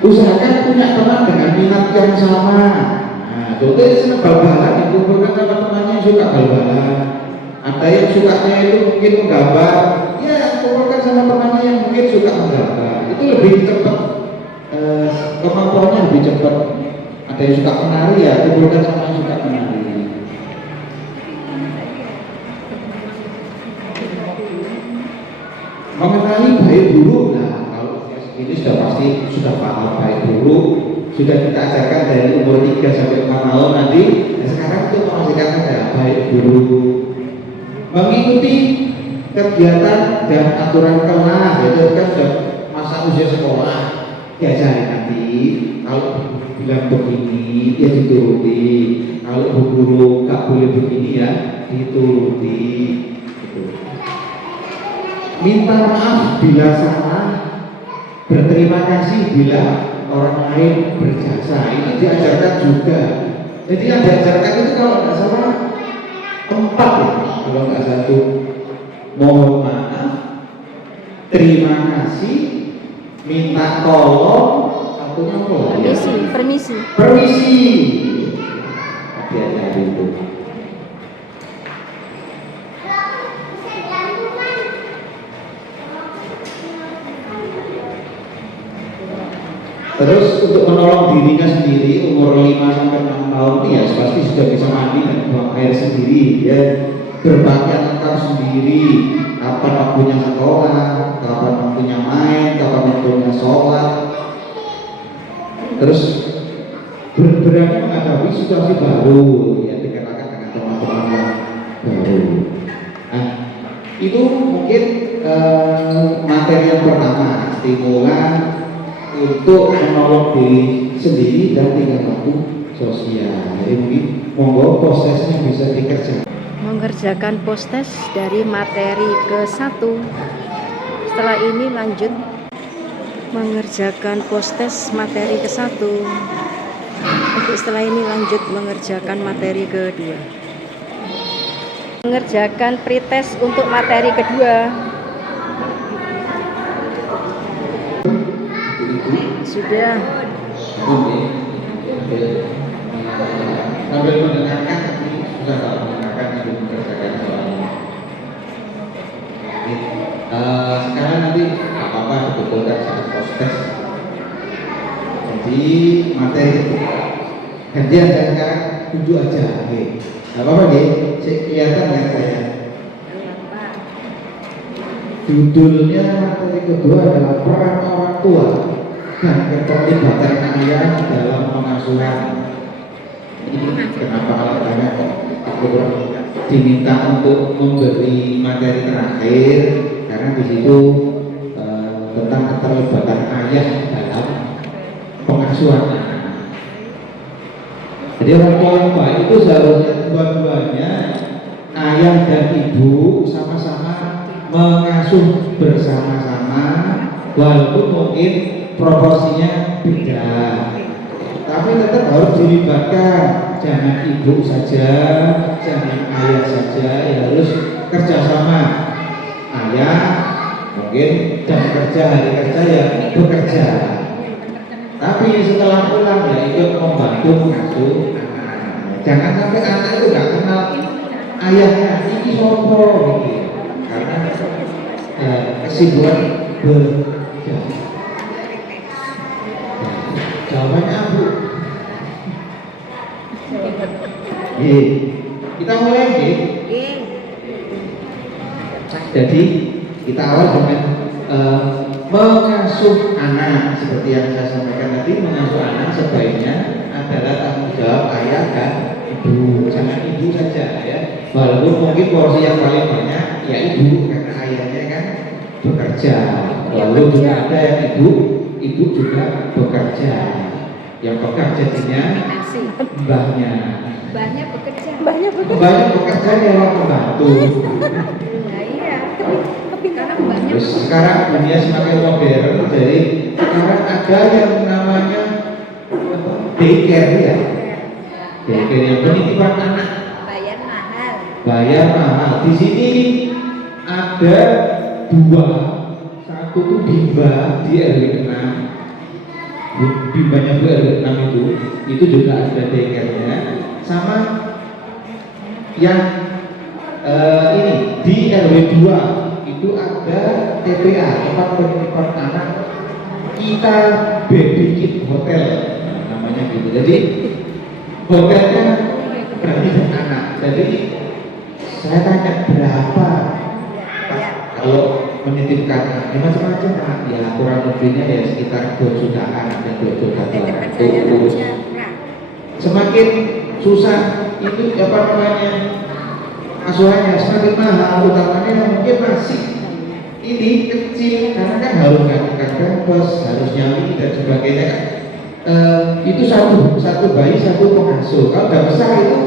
Usahakan punya teman dengan minat yang sama. Nah, contohnya senang bal-balan, dikumpulkan sama temannya yang suka bal-balan. Ada yang sukanya itu mungkin menggambar, ya kumpulkan sama temannya yang mungkin suka menggambar. Itu lebih cepat, kemampuannya lebih cepat. Ada yang suka menari, ya kumpulkan sama yang suka menari. Mengenali baik buruk, nah kalau ini sudah pasti sudah paham baik buruk, sudah kita ajarkan dari umur 3 sampai 5 tahun nanti. Nah, sekarang itu memastikan ada baik buruk. Mengikuti kegiatan dan aturan kelas, itu kan sudah masa usia sekolah, diajari nanti. Kalau bilang begini, ya dituruti. Kalau bu guru nggak boleh begini ya, dituruti. Gitu. Minta maaf bila salah, berterima kasih bila orang lain berjasa. Ini diajarkan juga. Jadi yang diajarkan itu kalau nggak salah 4 ya. Kalau nggak satu, mohon maaf, terima kasih, minta tolong, satunya apa? Permisi. Hati-hati itu. Terus untuk menolong dirinya sendiri umur 5 sampai 6 tahun ya pasti sudah bisa mandi dan buang air sendiri ya. Berpakaian lengkap sendiri, kapan waktunya sekolah, kapan waktunya main, kapan waktunya sholat. Terus berani menghadapi situasi baru, ya dikenakan dengan teman-teman yang baru. Nah, itu mungkin materi yang pertama, stimulan untuk menolong diri sendiri dan tingkah laku sosial. Jadi mungkin monggo prosesnya bisa dikerjakan. Mengerjakan postes dari materi ke-1. Setelah ini lanjut mengerjakan postes materi ke-1. Nanti setelah ini lanjut mengerjakan materi kedua. Mengerjakan pretest untuk materi kedua. Sudah. Sambil mendengarkan tapi susah kalau mendengarkan sambil mengerjakan soalnya. Sekarang nanti apa-apa dibetulkan saat proses. Jadi materi gantian saya sekarang tunjuk aja. Oke. Gak apa-apa deh. Kelihatan ya saya. Judulnya materi kedua adalah peran orang tua dan keterlibatan ayah dalam pengasuhan. Ini kenapa kalau banyak diminta untuk memberi materi terakhir karena di situ tentang keterlibatan ayah dalam pengasuhan anak. Jadi orang tua yang baik itu seharusnya dua-duanya ayah dan ibu sama-sama mengasuh bersama-sama walaupun mungkin proporsinya beda. Tapi tetap harus dilibatkan, jangan ibu saja, jangan ayah saja, ya harus kerjasama. Ayah mungkin jam kerja, hari kerja ya bekerja. Tapi setelah pulang ya ikut membantu mengasuh anak. Jangan sampai anak itu nggak kenal ayahnya, ini sopo gitu. Karena kesibukan bekerja. Jawabannya Bu. Kita mulai nih. Jadi kita awal dengan mengasuh anak seperti yang saya sampaikan tadi. Mengasuh anak sebaiknya adalah tanggung jawab ayah dan ibu, jangan ibu saja ya. Walaupun mungkin porsi yang paling banyak ya ibu karena ayahnya kan bekerja. Lalu juga ada yang ibu juga bekerja. Yang bekerja jadinya mbahnya. Mbahnya bekerja. Mbahnya bekerja lewat pembantu. Nah iya, karena mbahnya. Terus sekarang dunia semakin modern, jadi sekarang ada yang namanya daycare ya. Daycare yang penitipan anak. Bayar mahal. Di sini ada dua. Satu tuh bimba di RW 6. Bimbanya Bu RW 6 itu juga ada daycare-nya. Sama yang ini di RW 2 itu ada TPA, tempat penitipan anak. Kita baby kid hotel namanya gitu. Jadi hotelnya berarti anak. Jadi saya tanya berapa kalau menitipkan ya macam-macam ya kurang lebihnya ya sekitar 2 jutaan dan 2 juta terus semakin susah itu apa namanya asuhannya semakin mahal utamanya mungkin masih ini kecil karena kan harus gantikan pampers harus nyali dan sebagainya itu satu bayi satu pengasuh. Kalau udah besar itu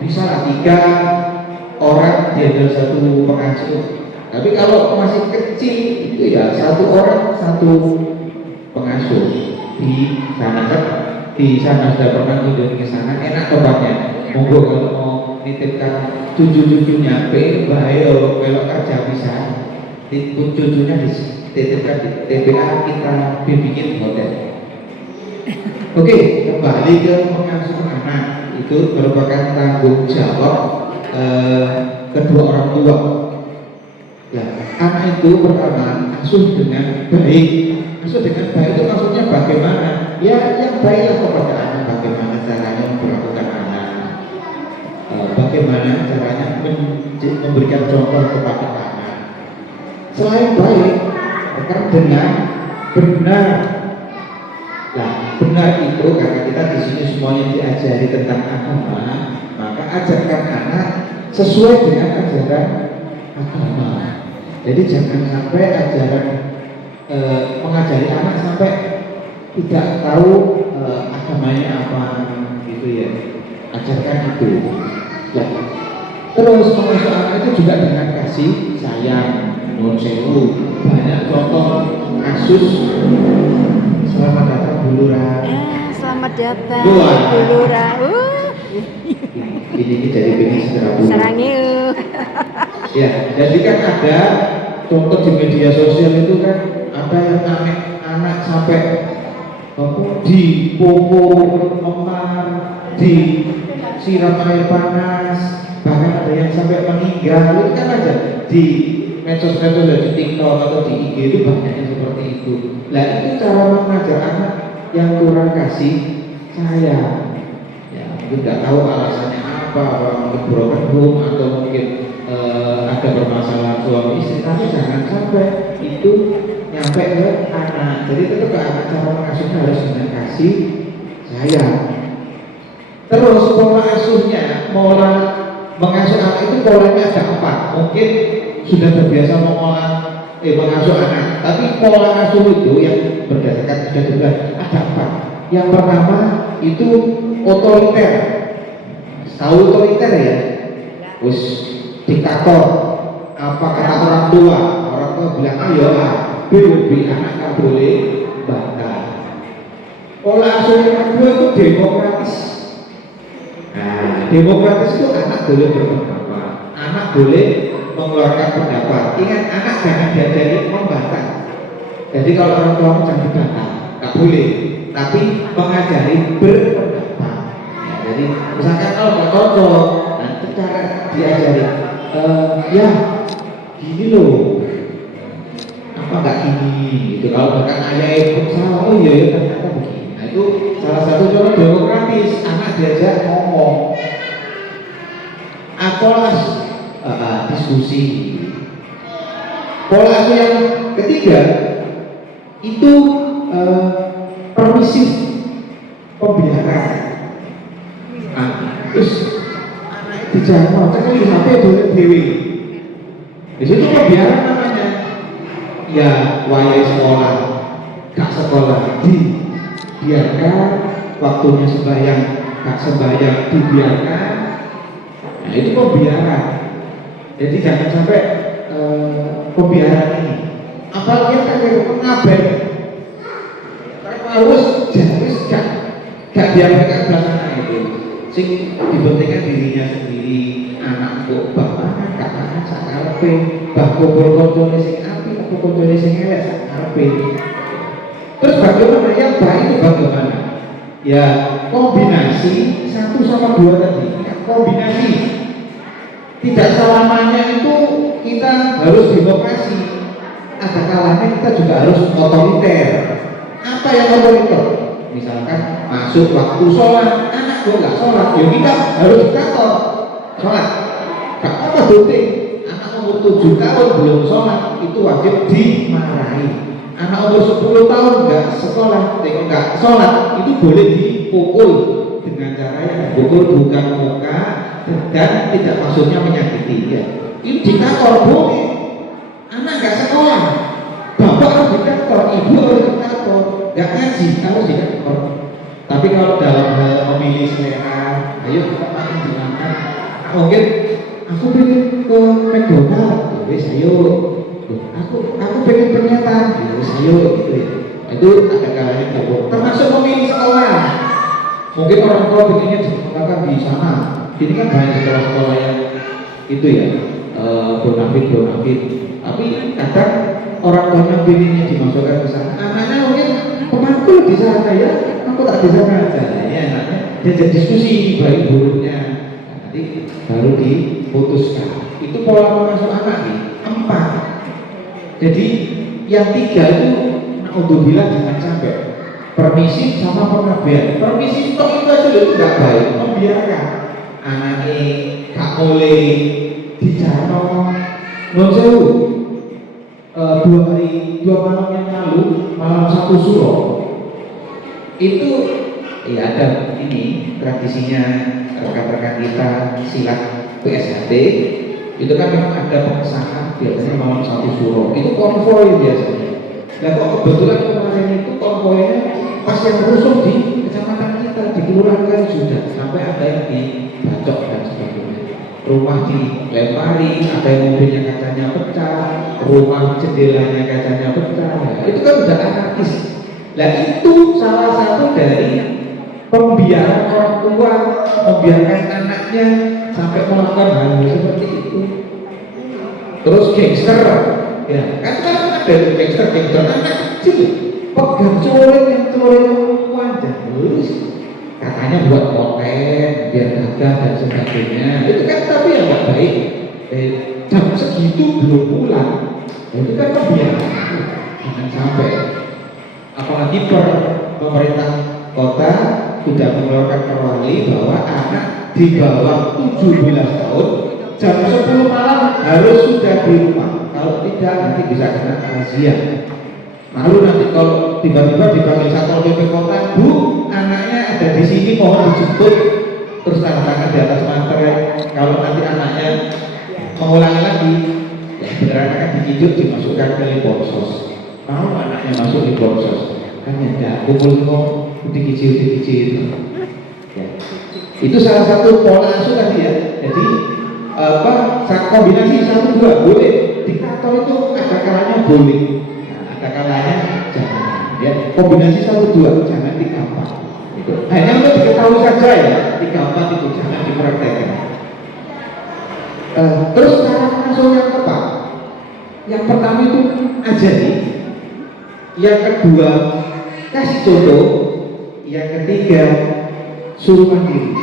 bisa 3 orang diambil satu pengasuh. Tapi kalau masih kecil itu ya 1 orang 1 pengasuh. Di sana sudah pernah kunjungi ke sana, enak tempatnya. Monggo kalau mau nitipkan cucu-cucunya bahaya kalau kerja bisa cucunya dititipkan di TPA kita bikin hotel. Oke, kembali ke mengasuh anak itu merupakan tanggung jawab kedua orang tua. Ya, anak itu pertama asuh dengan baik. Asuh dengan baik itu maksudnya bagaimana? Ya, yang baiklah kepada anak. Bagaimana caranya memperlakukan anak? Bagaimana caranya memberikan contoh kepada anak? Selain baik, akan dengan benar. Nah, benar itu karena kita di sini semuanya diajari tentang agama, maka ajarkan anak sesuai dengan ajaran agama. Jadi jangan sampai ajaran mengajari anak sampai tidak tahu agamanya apa gitu ya. Ajarkan itu. Ya. Terus mengasuh anak itu juga dengan kasih sayang, nun sewu, banyak contoh kasus. Selamat datang Bu Lurah. Selamat Dapat Luar. kulura. Ini jadi pengen segera pulang. Sarangi. Ya, jadi kan ada contoh di media sosial itu kan ada yang anak sampai dipukul, memar, disiram air panas, bahkan ada yang sampai meninggal. Itu kan ada di medsos-medsos, di TikTok atau di IG itu banyak yang seperti itu. Nah itu cara mengajar anak yang kurang kasih sayang. Ya mungkin nggak tahu alasannya apa mungkin broken home atau mungkin ada permasalahan suami istri, tapi jangan sampai itu nyampe ke anak. Jadi tetap ke anak cara mengasuhnya harus dengan kasih sayang. Terus pola asuhnya, pola mengasuh anak itu polanya ada 4. Mungkin sudah terbiasa mengasuh anak, tapi pola asuh itu yang berdasarkan sudah juga ada 4. Yang pertama itu otoriter. Tahu otoriter ya? Us diktator. Apa kata orang tua bilang ayo anak nggak boleh bantah. Pola asuh yang kedua itu demokratis. Nah, demokratis itu anak boleh berpendapat, anak boleh mengeluarkan pendapat. Ingat, anak jangan diajari membantah. Jadi kalau orang tua jangan dibantah, nggak boleh. Tapi mengajari berpendapat. Ya, jadi misalkan kalau nggak cocok, nanti cara diajari, ya gini loh, apa nggak gini? Gitu. Kalau bahkan ayah pun salah, oh iya ya ternyata begini. Nah itu salah satu contoh demokratis, anak diajak ngomong. Pola diskusi. Pola asuh yang ketiga itu permisif, pembiaran. Nah, terus dijawab, cekali HP boleh dewi. Di situ pembiaran namanya. Ya, wayai sekolah, gak sekolah, dibiarkan. Waktunya sembahyang, gak sembahyang, dibiarkan. Nah itu pembiaran. Jadi jangan sampai pembiaran ini. Apalagi yang kayak pengaben, terus gak diabaikan belakangan itu. Sing dipentingkan dirinya sendiri, anak kok bapak gak akan sakarepe, bah kumpul koncone sing apik, kumpul koncone sing elek sakarepe. Terus bagaimana yang baik itu bagaimana? Ya kombinasi 1 sama 2 tadi. Kombinasi. Tidak selamanya itu kita harus demokrasi. Ada kalanya kita juga harus otoriter. Apa yang otoriter? Misalkan masuk waktu sholat, anak gue nggak sholat, ya kita harus diktator sholat. Gak apa doting. Anak umur 7 tahun belum sholat itu wajib dimarahi. Anak umur 10 tahun nggak sekolah, nggak sholat itu boleh dipukul dengan cara yang dipukul bukan muka dan tidak maksudnya menyakiti. Ya. Ini diktator boleh. Anak nggak sekolah, bapak harus diktator, ibu harus diktator, nggak ngaji harus diktator. Tapi kalau dalam hal memilih selera, ayo kita makan di mana? Mungkin aku pengen ke McDonald, wes ayo. Aku pengen pernyataan, wes ayo gitu ya. Itu ada kalanya gitu. Termasuk memilih sekolah. Mungkin orang tua pengennya disekolahkan di sana. Ini kan banyak sekolah-sekolah yang itu ya, bonafit. Tapi kadang orang tuanya pengennya dimasukkan ke sana. Anaknya mungkin pemantul di sana ya, aku tak bisa aja. Ya anaknya diajak diskusi baik buruknya. Nah, nanti baru diputuskan. Itu pola mengasuh anak nih 4. Jadi yang 3 itu untuk bilang jangan sampai permisif sama pengabaian. Permisif kok itu aja itu nggak baik, membiarkan anaknya gak boleh dijarno. Nggak jauh 2 malam yang lalu, malam 1 Suro itu ya ada ini tradisinya rekan-rekan kita silat PSHT itu kan memang ada pengesahan biasanya malam 1 Suro itu konvoy biasanya. Dan kok kebetulan kemarin itu konvoynya pas yang rusuh di kecamatan kita di kelurahan sudah sampai ada yang dibacok dan sebagainya. Rumah dilempari, ada yang mobilnya kacanya pecah, rumah jendelanya kacanya pecah. Itu kan udah anarkis. Nah itu salah satu dari pembiaran orang tua membiarkan anaknya sampai melakukan hal seperti itu. Terus gangster, ya kan ada gangster anak kecil pegang coleng wajah terus katanya buat konten biar gagah dan sebagainya. Itu kan tapi yang nggak baik. Jam segitu belum pulang, itu kan pembiaran. Jangan sampai. Apalagi pemerintah kota sudah mengeluarkan perwali bahwa anak di bawah 17 tahun jam 10 malam harus sudah di rumah. Kalau tidak nanti bisa kena razia. Lalu nanti kalau tiba-tiba dipanggil Satpol PP kota, Bu, anaknya ada di sini, mohon dijemput. Terus tanda tangan di atas materai. Kalau nanti anaknya mengulangi lagi, ya beneran akan dikijuk dimasukkan ke Liponsos. Mau anaknya masuk Liponsos, kan ya kumpul dikicil. Ya. Itu salah satu pola asuh tadi ya. Jadi kombinasi 1-2 boleh. Diktator itu ada kalanya boleh, ada kalanya jangan. Ya, kombinasi 1-2 jangan digampang. Itu. Hanya untuk diketahui saja ya, digampang itu jangan dipraktekkan. Terus cara mengasuh yang tepat. Yang pertama itu ajari. Yang kedua kasih contoh. Yang ketiga suruh mandiri.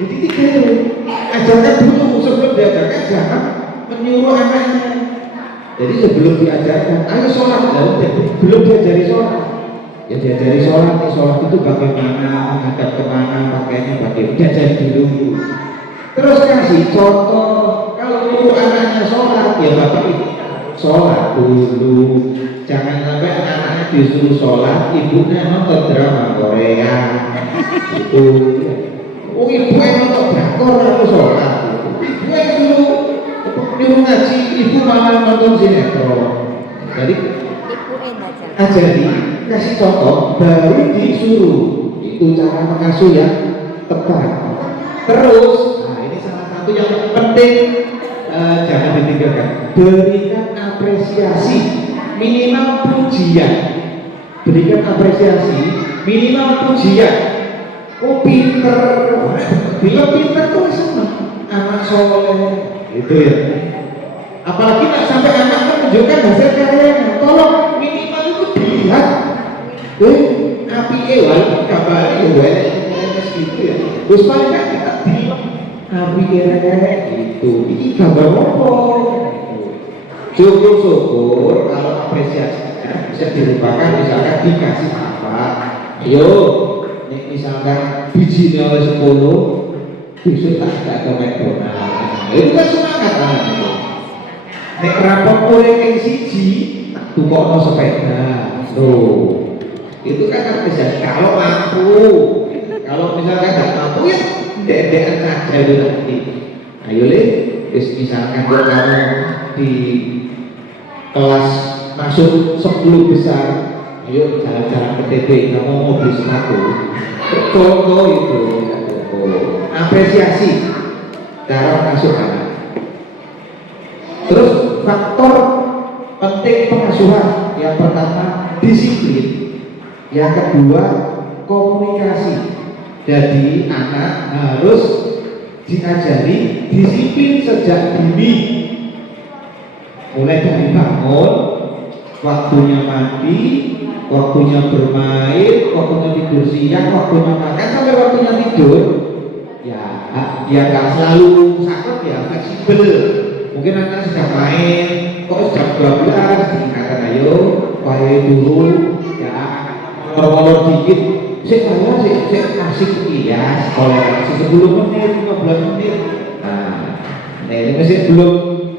Jadi 3 itu ajarkan dulu sebelum diajarkan, jangan menyuruh anaknya. Jadi sebelum diajarkan, ayo sholat, belum diajari sholat. Ya diajari sholat itu bagaimana, menghadap kemana, pakaiannya bagaimana, diajari dulu. Terus kasih contoh, kalau nyuruh anaknya sholat, ya bapak sholat dulu. Jangan sampai anaknya disuruh sholat, ibunya nonton drama Korea. Itu oh ibu yang nonton drakor aku sholat. Ibu yang nyuruh ngaji, ibu malah nonton sinetron. Jadi ajari, kasih contoh, baru disuruh. Itu cara mengasuh yang tepat. Terus, nah ini salah satu yang penting, jangan ditinggalkan. Berikan apresiasi, minimal pujian. Berikan apresiasi, minimal pujian. Oh pinter, bila pinter tuh senang. Anak soleh, itu ya. Apalagi nak sampai anak menunjukkan hasil karyanya, tolong minimal itu dilihat. Api walaupun kabari gitu ya. Terus paling kan kita bilang api itu. Ini gambar apa? Syukur kalau apresiasi bisa dilupakan, misalkan dikasih apa? Ayo, misalkan bijinya oleh 10, besok tak ke McDonald. Itu kan semangat kan? Nek rapor oleh yang siji, tukokno sepeda. Tuh, itu kan apresiasi. Kalau mampu, kalau misalkan nggak mampu ya dek-dekan saja itu nanti. Ayo misalkan kamu di kelas masuk 10 besar, ayo jalan-jalan ke TP, kamu mau beli sepatu, contoh itu, apresiasi cara mengasuh anak. Terus faktor penting pengasuhan, yang pertama disiplin, yang kedua komunikasi. Jadi anak harus diajari disiplin sejak dini. Mulai dari bangun, waktunya mandi, waktunya bermain, waktunya tidur siang, waktunya makan, sampai waktunya tidur. Ya nggak selalu sakit ya, fleksibel. Mungkin anak sudah main, kok jam 12 diingatkan ayo, pakai dulu, ya molor-molor dikit. Saya asik ya, toleransi 10 menit, 15 menit. Nah, ini masih belum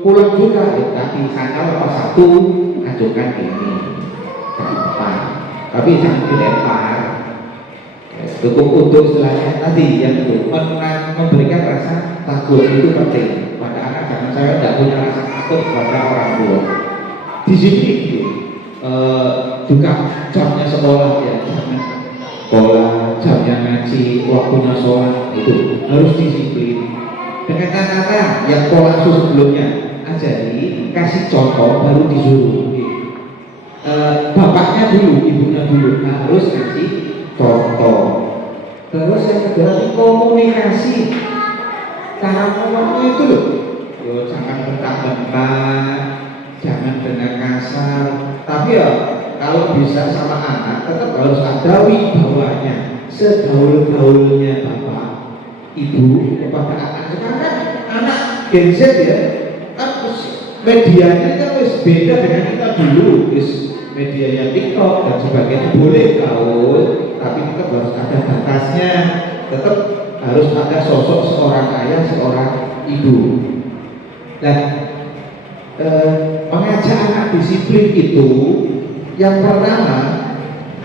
pulang juga, ya, tapi sana lepas satu ajukan ini tapi jangan dilempar. Cukup untuk istilahnya tadi yang itu memberikan rasa takut itu penting pada anak, karena saya tidak punya rasa takut pada orang tua. Di sini juga jamnya sekolah ya, jangan sekolah, jamnya ngaji, waktunya sholat itu harus disiplin. Dengan kata-kata yang pola asuh sebelumnya, ajari, kasih contoh, baru disuruh. Bapaknya dulu, ibunya dulu harus kasih contoh. Terus yang kedua nanti komunikasi, cara ngomongnya itu loh. Yo, jangan bentak-bentak, jangan dengan kasar. Tapi ya kalau bisa sama anak tetap harus ada wibawanya, segaul-gaulnya bapak, ibu kepada anak. Sekarang kan anak Gen Z ya, kan medianya kan wis beda dengan kita dulu. Medianya TikTok dan sebagainya boleh gaul, tapi tetap harus ada batasnya. Tetap harus ada sosok seorang ayah, seorang ibu. Dan mengajak anak disiplin itu yang pertama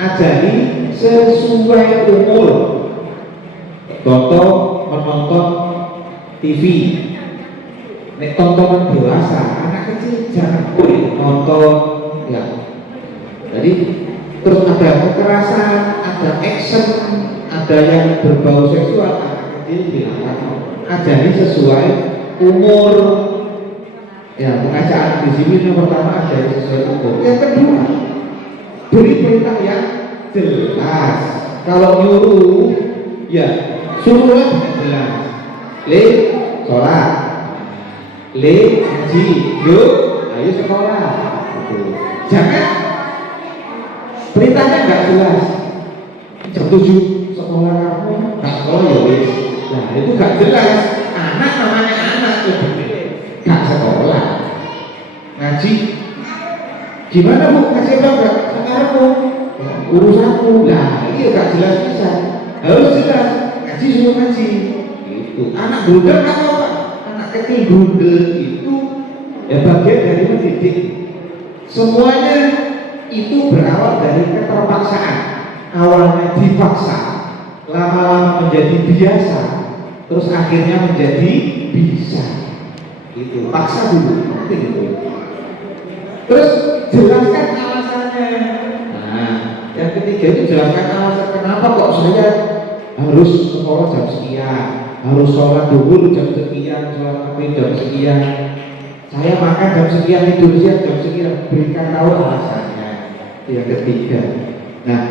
ajari sesuai umur. Contoh menonton TV. Nek tontonan dewasa, anak kecil jangan boleh nonton ya. Jadi terus ada kekerasan, ada action, ada yang berbau seksual, anak kecil dilarang. Ajari sesuai umur. Ya, mengajak anak disiplin yang pertama ajari sesuai umur. Yang kedua, beri perintah yang jelas. Kalau nyuruh, ya suruhlah dengan jelas. Le, sholat. Le, ngaji. Yuk, ayo sekolah. Jangan perintahnya nggak jelas. Jam 7 sekolah kamu, nggak sekolah ya wis. Nah itu nggak jelas. Anak namanya anak ya nggak sekolah. Ngaji. Gimana bu? Ngaji apa enggak? Sekarang bu urusanmu. Nah ini nggak jelas bisa. Harus jelas. Ngaji suruh ngaji. Itu anak grundel apa? Anak kecil grundel itu ya bagian dari mendidik. Semuanya itu berawal dari keterpaksaan. Awalnya dipaksa, lama-lama menjadi biasa, terus akhirnya menjadi bisa. Itu paksa dulu, itu. Terus jelaskan alasannya. Nah, yang ketiga itu jelaskan alasan kenapa kok saya harus sekolah jam sekian, harus sholat dulu jam sekian, sholat maghrib jam sekian, saya makan jam sekian, tidur siang jam sekian. Berikan tahu alasannya. Yang ketiga. Nah,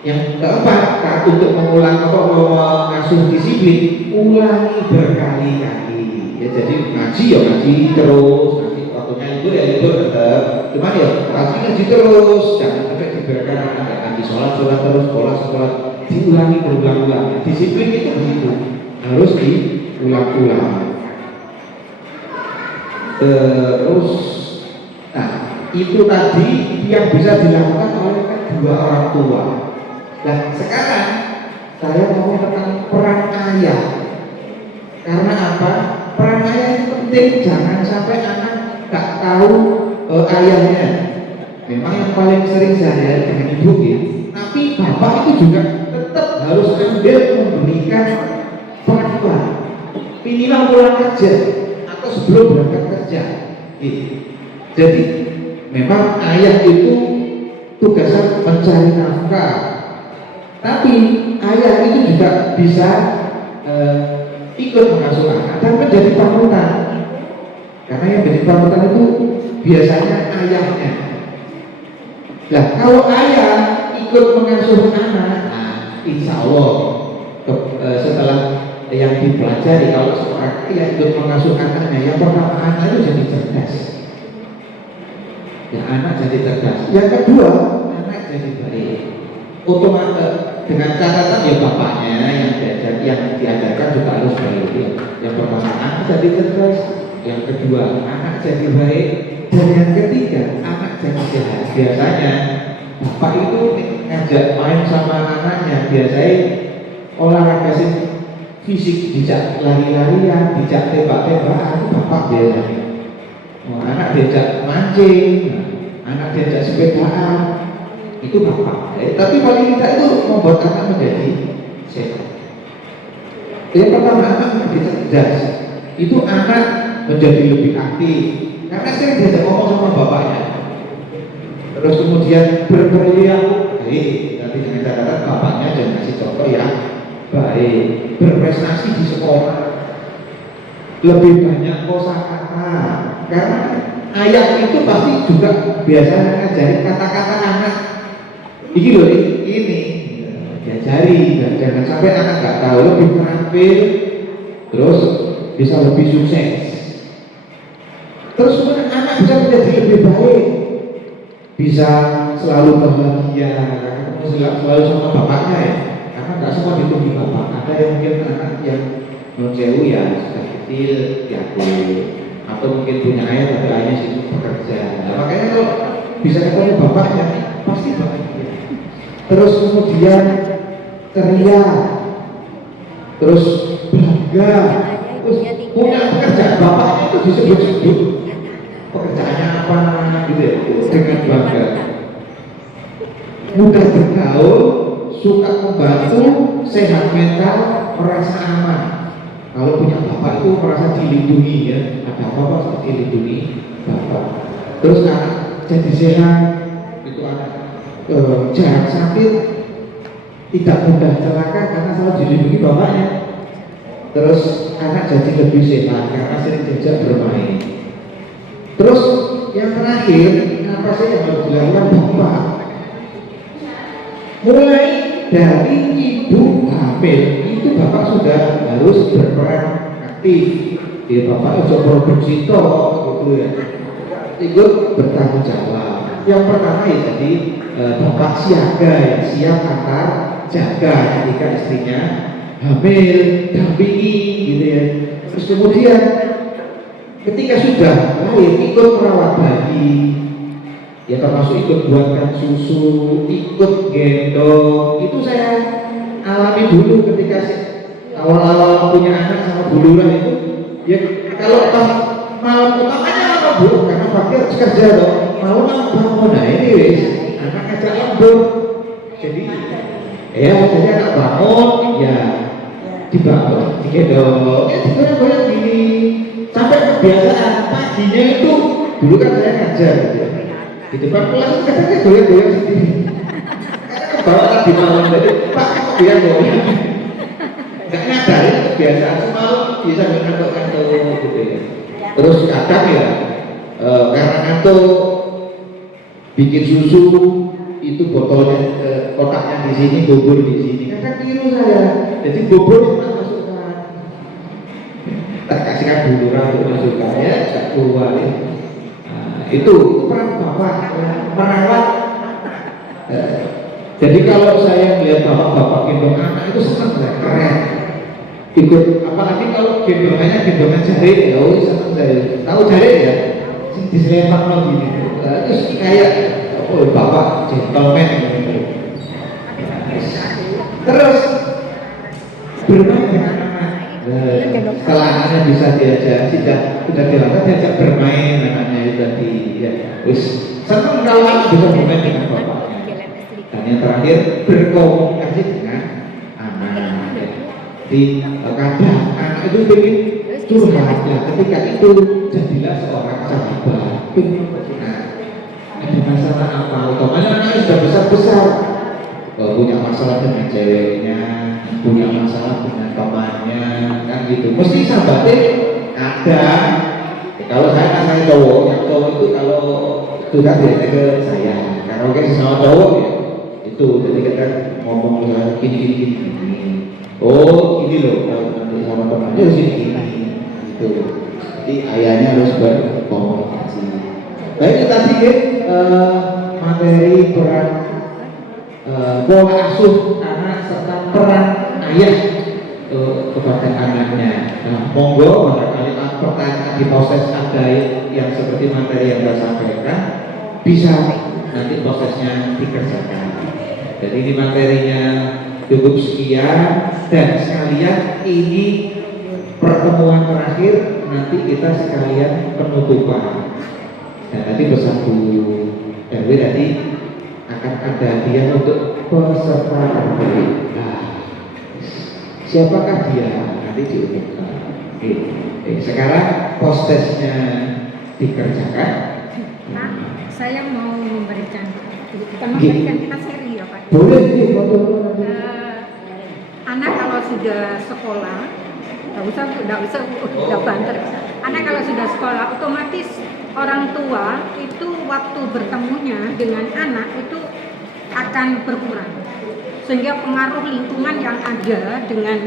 yang keempat, untuk mengulang mengasuh disiplin, ulangi berkali-kali. Ya, jadi ngaji ya ngaji terus, nanti waktunya libur ya libur tetap. Cuman ya ngaji terus, jangan sampai dibiarkan anak ngaji sholat terus, sekolah diulangi berulang-ulang. Disiplin itu begitu, harus diulang-ulang. Terus, nah itu tadi yang bisa dilakukan oleh kedua orang tua. Nah sekarang saya mau tentang peran ayah. Karena apa? Peran ayah itu penting. Jangan sampai anak nggak tahu ayahnya. Memang yang paling sering saya dengan ibu ya. Tapi bapak itu juga tetap harus ambil memberikan pengaduan. Minimal pulang kerja atau sebelum berangkat kerja. Jadi memang ayah itu tugasnya mencari nafkah, tapi ayah itu juga bisa ikut mengasuh anak dan menjadi panutan. Karena yang menjadi panutan itu biasanya ayahnya. Nah kalau ayah ikut mengasuh anak, nah, insya Allah setelah yang dipelajari, kalau seorang ayah ikut mengasuh anaknya, yang pertama anak itu jadi cerdas. Ya, anak jadi cerdas. Yang kedua, anak jadi baik. Otomatis dengan catatan ya bapaknya yang diajarkan juga harus baik. Yang pertama anak jadi cerdas, yang kedua anak jadi baik, dan yang ketiga anak jadi jahat. Biasanya bapak itu ngajak main sama anaknya, biasanya olahraga fisik, dijak lari-larian, dijak tembak-tembakan, bapak biasanya. Anak diajak mancing, anak diajak sepedaan, itu bapak. Tapi paling tidak itu membuat anak menjadi sehat. Yang pertama anak menjadi cerdas, itu anak menjadi lebih aktif karena sering diajak ngomong sama bapaknya. Terus kemudian berperilaku baik, tapi dengan catatan bapaknya jangan kasih contoh yang baik. Berprestasi di sekolah, lebih banyak kosakata. Karena ayah itu pasti juga biasanya ngajarin kata-kata anak. Ini loh, ini diajari, dan jangan sampai anak nggak tahu lebih terampil, terus bisa lebih sukses. Terus kemudian anak bisa menjadi lebih baik, bisa selalu bahagia, selalu sama bapaknya ya. Karena nggak semua ditunggu bapak. Ada yang mungkin anak yang non-sewu ya sudah kecil diatur, atau mungkin punya ayah tapi ayahnya sibuk bekerja. Nah, makanya kalau bisa ketemu bapaknya pasti bahagia. Terus kemudian ceria, terus bangga, terus punya pekerjaan bapaknya itu disebut-sebut pekerjaannya apa gitu ya, dengan bangga. Mudah bergaul, suka membantu, sehat mental, merasa aman. Kalau punya bapak itu merasa dilindungi ya, ada apa-apa harus dilindungi bapak. Terus anak jadi sehat, itu anak jarang sakit, tidak mudah celaka karena selalu dilindungi bapaknya. Terus anak jadi lebih sehat karena sering diajak bermain. Terus yang terakhir, apa sih yang harus dilakukan bapak? Mulai dari ibu hamil itu bapak sudah harus berperan aktif. Ya bapak harus produksi toh, gitu ya. Ikut bertanggung jawab. Yang pertama ya jadi bapak siaga ya, siap antar jaga ketika istrinya hamil, dampingi gitu ya. Terus kemudian ketika sudah lahir ikut merawat bayi, ya termasuk ikut buatkan susu, ikut gendong. Itu saya alami dulu ketika awal-awal punya anak sama buluran itu. Ya kalau pas malam utamanya malam bulu karena pagi harus kerja loh, malam bangun. Nah ini wis anak ngajak lembur. Jadi anak bangun ya dibangun, digendong, ya digoyang-goyang gini sampai kebiasaan paginya itu. Dulu kan saya ngajar gitu ya, di depan kelas kadang-kadang goyang-goyang sendiri karena bawa lagi malam, jadi pak goyang-goyang nggak nyadarin kebiasaan semalam bisa ngantuk-ngantuk gitu ya. Terus kadang ya karena ngantuk bikin susu itu botolnya kotaknya di sini, bubur di sini, kadang tiru saya, jadi bubur itu tak masukkan, tak kasihkan buluran untuk masukkan ya, tak keluar ya. Itu peran bapak merawat. Jadi kalau saya melihat bapak-bapak gendong anak itu senang saya, keren. Ikut apalagi kalau gendongannya gendongan jari, ya senang saya. Tahu jari ya? Diselempang lagi gitu. Terus kayak bapak gentleman gitu. Terus bermain dengan anak. Setelah anaknya bisa diajak, sudah dilakukan diajak bermain anaknya itu tadi ya. Terus senang kalau anak bisa bermain dengan bapaknya. Dan yang terakhir berkomunikasi dengan anak. Ya. Di kadang anak itu ingin curhat ya, ketika itu jadilah seorang sahabat. Nah, ada masalah apa? Otomatis anaknya sudah besar-besar, punya masalah dengan ceweknya, punya masalah dengan temannya, kan gitu. Mesti sahabatnya ada. Kalau saya cowok, yang cowok itu kalau sudah tidak ke saya, karena mungkin sesama cowok ya itu. Jadi kita ngomong gini. Oh ini loh, kalau nanti sama temannya harus gini. Itu. Jadi ayahnya harus berkomunikasi. Baik itu tadi materi peran pola asuh anak serta peran ayah kepada anaknya. Nah, monggo barangkali pertanyaan di proses ada yang seperti materi yang saya sampaikan bisa nanti prosesnya dikerjakan. Jadi ini materinya cukup sekian, dan sekalian ini pertemuan terakhir, nanti kita sekalian penutupan. Dan nanti bersatu dan tadi akan ada hadiah untuk peserta terpilih. Nah, siapakah dia? Nanti diumumkan. Sekarang prosesnya dikerjakan. Pak, saya mau memberikan kita seri ya Pak. Boleh. Anak kalau sudah sekolah, udah banter. Anak kalau sudah sekolah, otomatis orang tua itu waktu bertemunya dengan anak itu akan berkurang. sehingga pengaruh lingkungan yang ada dengan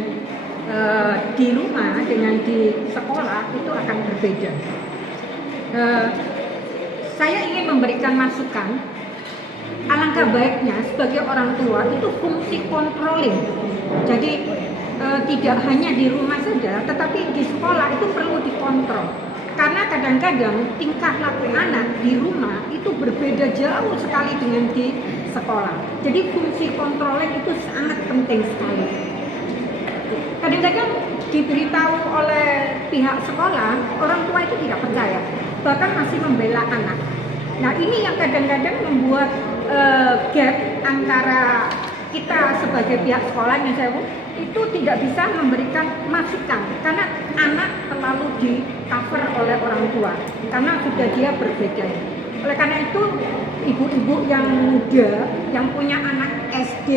di rumah dengan di sekolah itu akan berbeda. Saya ingin memberikan masukan, alangkah baiknya sebagai orang tua itu fungsi controlling. Jadi tidak hanya di rumah saja, tetapi di sekolah itu perlu dikontrol. Karena kadang-kadang tingkah laku anak di rumah itu berbeda jauh sekali dengan di sekolah. Jadi fungsi controlling itu sangat penting sekali. Kadang-kadang diberitahu oleh pihak sekolah, orang tua itu tidak percaya, bahkan masih membela anak. Nah ini yang kadang-kadang membuat gap antara kita sebagai pihak sekolah itu tidak bisa memberikan masukan karena anak terlalu di cover oleh orang tua karena sudah dia berbeda. Oleh karena itu ibu-ibu yang muda yang punya anak SD,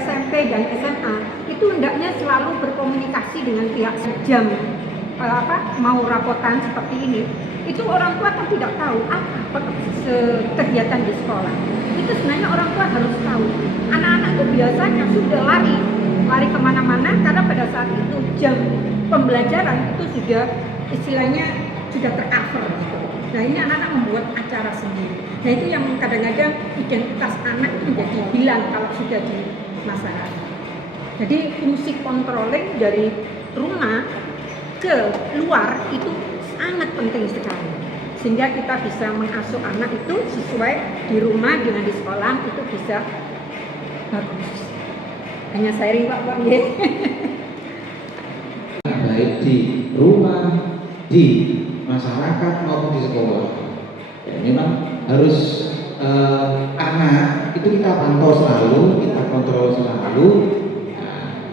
SMP dan SMA itu hendaknya selalu berkomunikasi dengan pihak jam mau rapotan seperti ini. Itu orang tua kan tidak tahu apa kegiatan di sekolah. Itu sebenarnya orang tua harus tahu. Anak-anak itu biasanya sudah lari kemana-mana karena pada saat itu jam pembelajaran itu sudah istilahnya sudah tercover gitu. Nah ini anak-anak membuat acara sendiri. Nah itu yang kadang-kadang identitas anak itu menjadi hilang kalau sudah di masyarakat. Jadi fungsi controlling dari rumah ke luar itu sangat penting sekali. Sehingga kita bisa mengasuh anak itu sesuai di rumah dengan di sekolah itu bisa bagus. Hanya sharing Pak ya. Baik di rumah, di masyarakat maupun di sekolah. Ya, memang harus anak itu kita pantau selalu, kita kontrol selalu,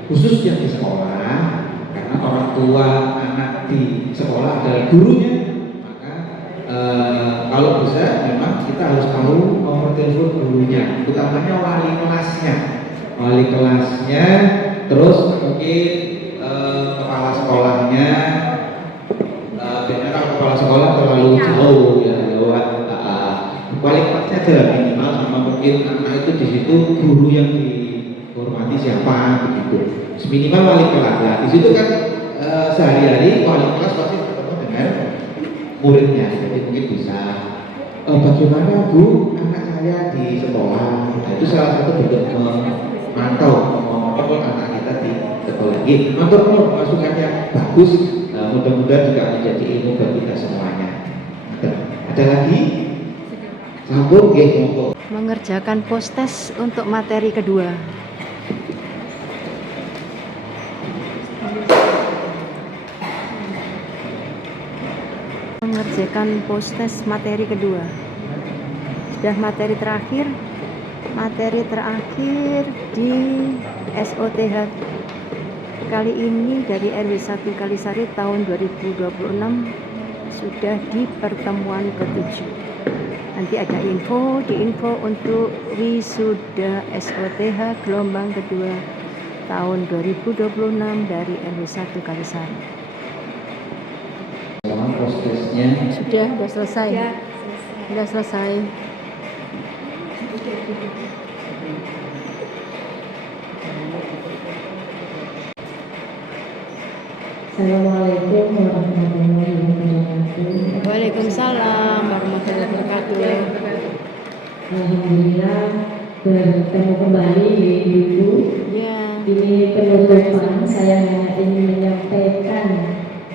khusus yang di sekolah, karena orang tua anak di sekolah adalah gurunya, maka kalau bisa memang kita harus tahu nomor telepon gurunya, utamanya wali kelasnya, terus mungkin kepala sekolahnya. Biasanya kalau kepala sekolah terlalu jauh ya lewat wali kelasnya aja minimal, sama mungkin anak itu di situ guru yang dihormati siapa begitu. Minimal wali kelas. Nah, di situ kan sehari-hari wali kelas pasti bertemu dengan muridnya. Jadi mungkin bisa bagaimana Bu anak saya di sekolah. Nah, itu salah satu bentuk memantau mengontrol anak kita di sekolah. Mengontrol masukannya bagus. Mudah-mudahan juga menjadi ilmu bagi kita semuanya. Ada lagi? Sambung monggo. Mengerjakan post-test untuk materi kedua. Mengerjakan post-test materi kedua. Sudah materi terakhir di SOTH kali ini dari RW 1 Kalisari tahun 2026 sudah di pertemuan ke-7. Nanti ada info untuk wisuda SOTH gelombang kedua tahun 2026 dari RW 1 Kalisari. Prosesnya Sudah selesai. Sudah selesai. Assalamualaikum warahmatullahi wabarakatuh. Waalaikumsalam warahmatullahi wabarakatuh. Alhamdulillah bertemu kembali Ibu. Ya. Ini penutupan saya hanya ingin menyampaikan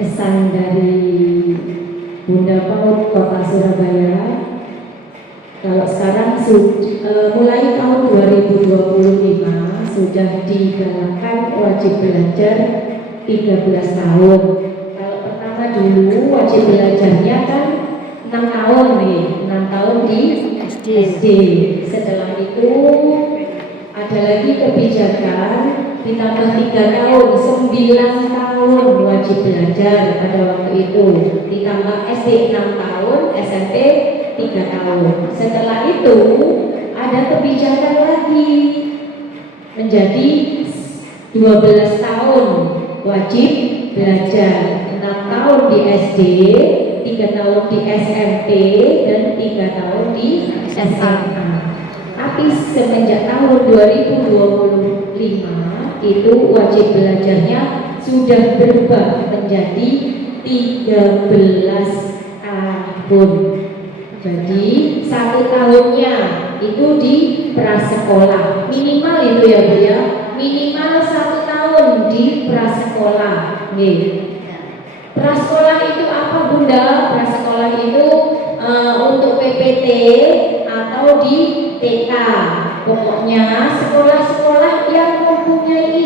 pesan dari Bunda PAUD Kota Surabaya. Kalau sekarang mulai tahun 2025 sudah digalakkan wajib belajar 13 tahun. Kalau pertama dulu wajib belajarnya kan 6 tahun nih, 6 tahun di SD. Setelah itu ada lagi kebijakan ditambah 3 tahun, 9 tahun wajib belajar pada waktu itu. Ditambah SD 6 tahun, SMP 3 tahun. Setelah itu ada kebijakan lagi menjadi 12 tahun wajib belajar, 6 tahun di SD, 3 tahun di SMP, dan 3 tahun di SMA. Tapi semenjak tahun 2022 itu wajib belajarnya sudah berubah menjadi 13 tahun. Jadi 1 tahunnya itu di prasekolah minimal itu ya Bu ya, minimal 1 tahun di prasekolah. Prasekolah itu apa Bunda? Prasekolah itu untuk PPT atau di TK. Pokoknya sekolah-sekolah yang mempunyai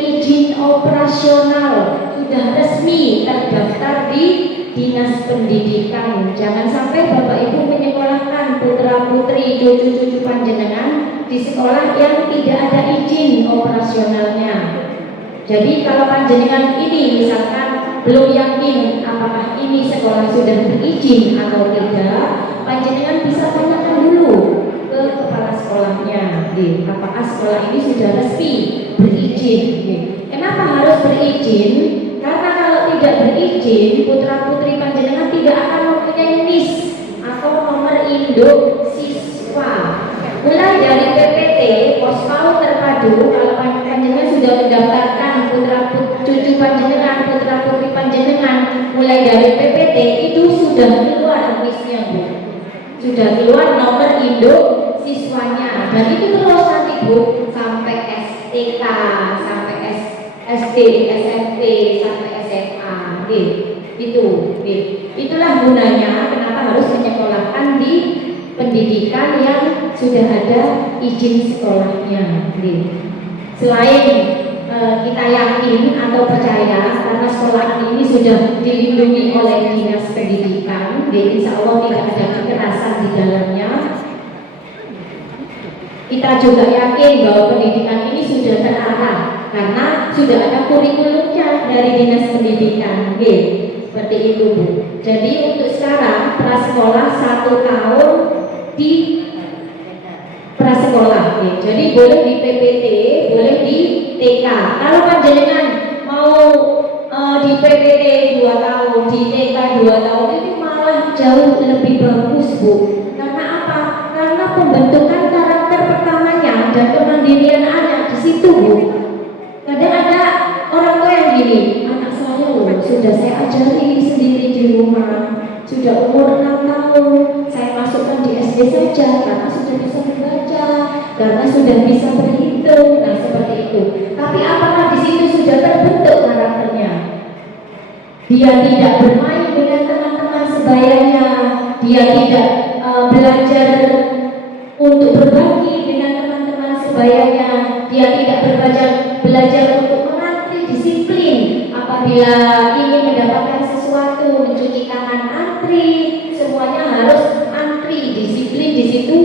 izin operasional sudah resmi terdaftar di Dinas Pendidikan. Jangan sampai Bapak Ibu menyekolahkan putra-putri cucu-cucu panjenengan di sekolah yang tidak ada izin operasionalnya. Jadi kalau panjenengan ini misalkan belum yakin apakah ini sekolah sudah berizin atau tidak, panjenengan bisa tanyakan dulu ke kepala sekolahnya, apakah sekolah ini sudah resmi berizin. Kenapa harus berizin? Karena kalau tidak berizin, putra-putri panjenengan tidak akan mempunyai NIS atau nomor induk siswa. Mulai dari PPT, pospau terpadu, kalau panjenengan sudah mendaftarkan cucu panjenengan, putra-putri panjenengan, mulai dari PPT itu sudah keluar NIS-nya Bu, sudah keluar nomor induk siswanya, dan itu terus nanti Bu sampai STK, sampai SD, SMP, sampai SMA. Itulah gunanya kenapa harus menyekolahkan di pendidikan yang sudah ada izin sekolahnya. Selain kita yakin atau percaya karena sekolah ini sudah dilindungi oleh Dinas Pendidikan, insya Allah tidak ada kekerasan di dalamnya. Kita juga yakin bahwa pendidikan ini sudah terarah karena sudah ada kurikulumnya dari Dinas Pendidikan. Seperti itu Bu. Jadi untuk sekarang prasekolah 1 tahun di prasekolah. Jadi boleh di PPT, boleh di TK. Kalau panjenengan mau di PPT 2 tahun, di TK 2 tahun itu malah jauh lebih bagus Bu. Karena apa? Karena pembentukan karakter pertamanya dan kemandirian anak di situ Bu. Kadang ada orang tua yang gini, anak saya loh sudah saya ajari sendiri di rumah, sudah umur 6 tahun, saya masukkan di SD saja karena sudah bisa membaca, karena sudah bisa berhitung, nah seperti itu. Tapi apakah di situ sudah terbentuk karakternya? Dia tidak bermain dengan teman-teman sebayanya, dia tidak belajar untuk berbagi dengan teman-teman sebayanya, dia tidak belajar untuk mengantri disiplin. Apabila ingin mendapatkan sesuatu, mencuci tangan antri, semuanya harus antri, disiplin di situ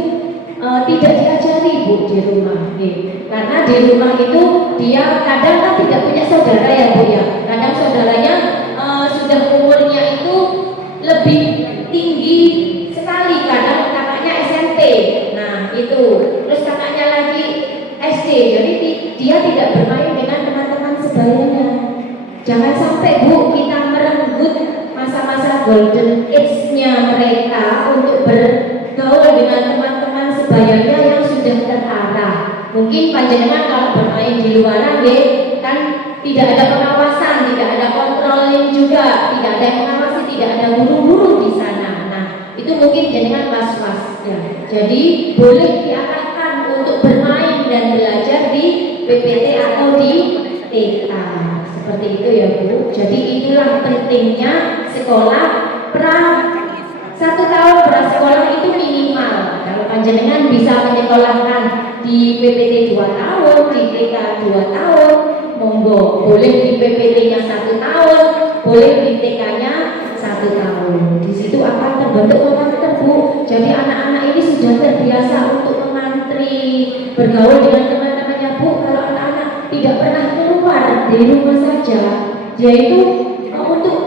tidak diajari Bu di rumah. Karena di rumah itu dia kadang kan tidak punya saudara ya Bu ya. Kadang saudaranya sudah umurnya itu lebih tinggi sekali, kadang kakaknya SMP. Nah itu, terus kakaknya lagi SD. Jadi dia tidak bermain dengan teman-teman sebayanya. Jangan sampai Bu kita merenggut masa-masa golden age-nya mereka untuk bergaul dengan teman-teman sebayanya yang sudah terarah. Mungkin panjenengan kalau bermain di luaran kan tidak ada pengawasan, tidak ada controlling juga, tidak ada yang mengawasi, tidak ada guru-guru di sana. Nah itu mungkin jenengan was-was ya. Jadi boleh diarahkan untuk bermain dan belajar di PPT atau di TK. Seperti itu ya Bu. Jadi itulah pentingnya sekolah 1 tahun prasekolah itu minimal. Kalau panjenengan bisa menyekolahkan di PPT 2 tahun, di TK 2 tahun, monggo. Boleh di PPT-nya 1 tahun, boleh di TK-nya 1 tahun. Di situ akan terbentuk karakter Bu. Jadi anak-anak ini sudah terbiasa untuk mengantri, bergaul dengan teman-temannya Bu. Kalau anak-anak tidak pernah keluar dari rumah saja, dia itu untuk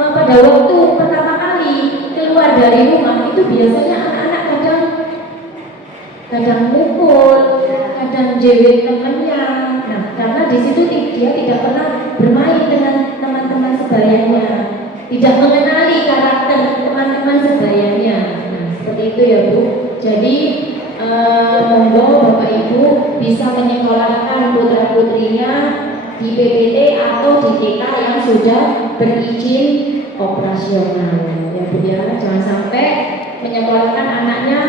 pada waktu pertama kali keluar dari rumah itu biasanya anak-anak kadang mukul, kadang jewek temannya. Nah, karena di situ dia tidak pernah bermain dengan teman-teman sebayanya, tidak mengenali karakter teman-teman sebayanya. Nah, seperti itu ya Bu. Jadi monggo Bapak Ibu bisa menyekolahkan putra putrinya di PPT atau di TK yang sudah berizin operasional, ya Bu ya. Jangan sampai menyekolahkan anaknya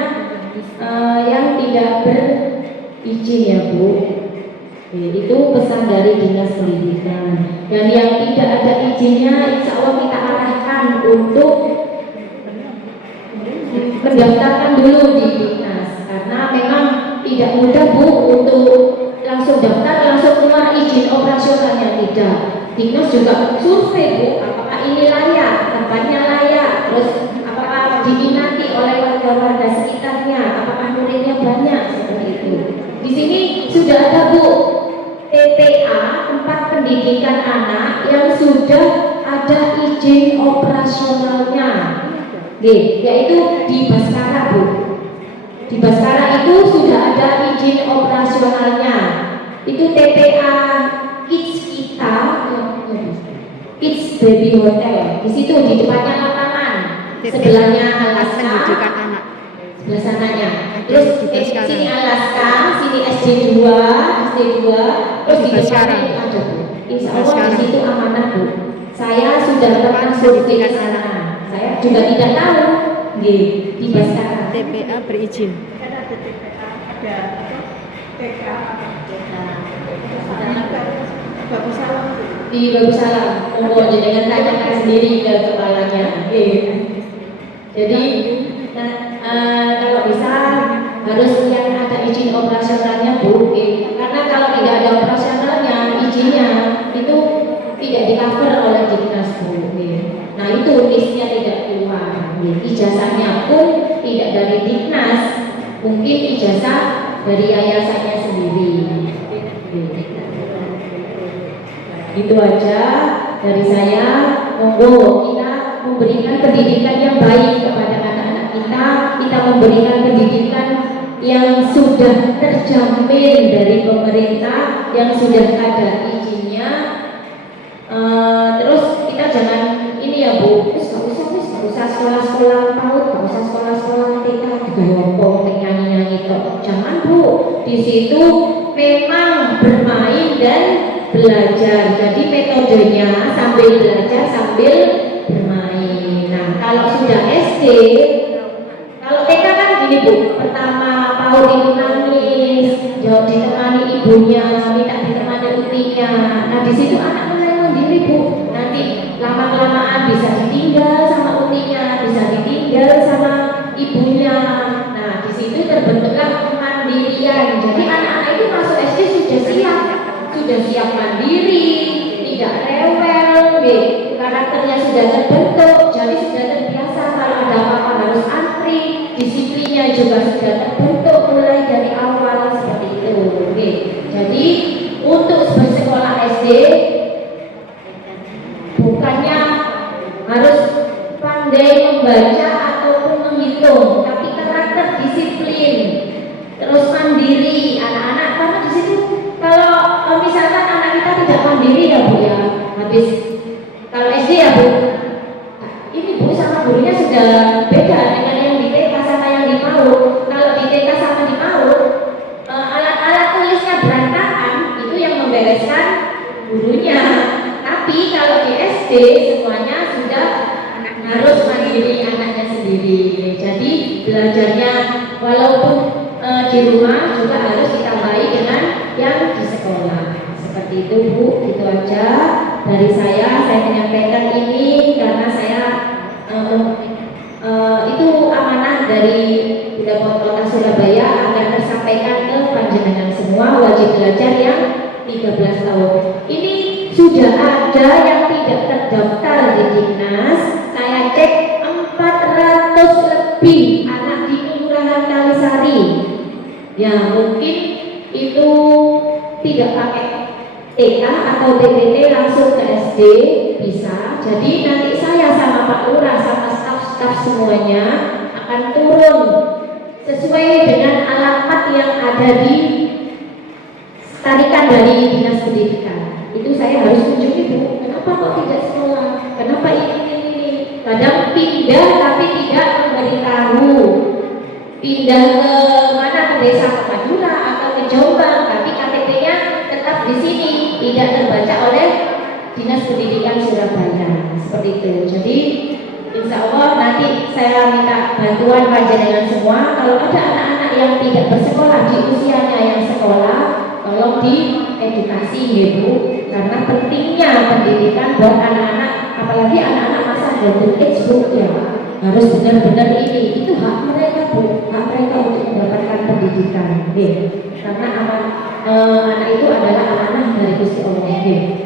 yang tidak berizin ya Bu. Itu pesan dari Dinas Pendidikan. Dan yang tidak ada izinnya, insya Allah kita arahkan untuk mendaftarkan dulu di Dinas, karena memang tidak mudah Bu untuk langsung daftar langsung keluar izin operasionalnya, tidak. Dinas juga survei Bu, apakah ini layak, tempatnya layak, terus apakah diminati oleh warga-warga sekitarnya, apakah muridnya banyak, seperti itu. Di sini sudah ada Bu TPA, tempat pendidikan anak yang sudah ada izin operasionalnya, yaitu di Baskara Bu. Di Baskara itu sudah ada izin operasionalnya. Itu TPA Kids kita, Kids Baby Hotel. Di situ di depannya lapangan, sebelahnya Alaska, pendidikan anak. sebelah sananya. Terus sini Alaska, sini SD2, terus di depannya ada Bu. Insya Allah di situ amanah Bu. Saya sudah pernah survei ke sana. Saya juga tidak tahu di Baskara. TPA berizin. Di Bagus Salam. Oh, jangan tanyakan sendiri ke kepalanya. Jadi kalau bisa harus yang ada izin operasionalnya Bu. Karena kalau tidak ada operasionalnya, izinnya itu tidak di-cover oleh Dinas Bu. Nah itu listnya tidak keluar. Ijazahnya pun tidak dari Dinas, mungkin ijazah dari yayasannya sendiri. Itu aja dari saya. Monggo kita memberikan pendidikan yang baik kepada anak-anak kita. Kita memberikan pendidikan yang sudah terjamin dari pemerintah, yang sudah ada izinnya. Terus kita jangan ini ya Bu, nggak usah sekolah-sekolah PAUD, nggak usah sekolah-sekolah TK digayopong nyanyi-nyanyi kok. Jangan Bu, di situ memang bermain dan belajar. Jadi metodenya sambil belajar sambil bermain. Nah kalau sudah SD, kalau TK kan gini Bu, pertama PAUD itu nangis, jauh ditemani ibunya, minta ditemani utinya. Nah di situ anak mulai mandiri Bu. Nanti lama-kelamaan bisa ditinggal sama utinya, bisa ditinggal sama ibunya. Nah di situ terbentuklah kemandirian. Jadi anak-anak itu masuk SD sudah siap mandiri, tidak rewel, karakternya sudah terbentuk, jadi sudah terbiasa kalau ada apa-apa harus antri, disiplinnya juga sudah terbentuk mulai dari awal seperti itu. Jadi untuk bersekolah SD bukannya harus pandai membaca ataupun menghitung, tapi karakter disiplin, terus mandiri anak-anak. Karena di situ kalau misalkan anak kita tidak mandiri ya Bu ya, habis kalau SD ya Bu, ini Bu sama gurunya sudah beda dengan yang di TK sama yang di PAUD. Kalau di TK sama di PAUD, alat-alat tulisnya berantakan, itu yang membereskan gurunya. Tapi kalau di SD semuanya sudah harus mandiri anaknya sendiri. Jadi belajarnya walaupun di rumah juga harus ditambahi dengan yang di sekolah. Seperti itu Bu, itu aja dari saya menyampaikan ini karena saya itu amanah dari Bidapot Kota Surabaya agar tersampaikan ke panjenengan semua wajib belajar yang 13 tahun. Ini sudah ada yang tidak terdaftar di Dinas. Saya cek 400 lebih anak di Kelurahan Kalisari. Ya mungkin itu tidak pakai TK atau PPT langsung ke SD bisa. Jadi nanti saya sama Pak Lurah sama staf-staf semuanya akan turun sesuai dengan alamat yang ada di tarikan dari Dinas Pendidikan. Itu saya harus kunjungi Bu. Kenapa kok tidak sekolah? Kenapa ini? Kadang pindah tapi tidak memberitahu. Pindah ke mana? Ke Dinas Pendidikan Surabaya seperti itu. Jadi insya Allah nanti saya minta bantuan panjenengan semua. Kalau ada anak-anak yang tidak bersekolah di usianya yang sekolah, tolong diedukasi ya Bu, karena pentingnya pendidikan buat anak-anak, apalagi anak-anak masa golden age Bu ya, harus benar-benar ini, itu hak mereka Bu, hak mereka untuk mendapatkan pendidikan karena anak itu adalah anak dari Gusti Allah.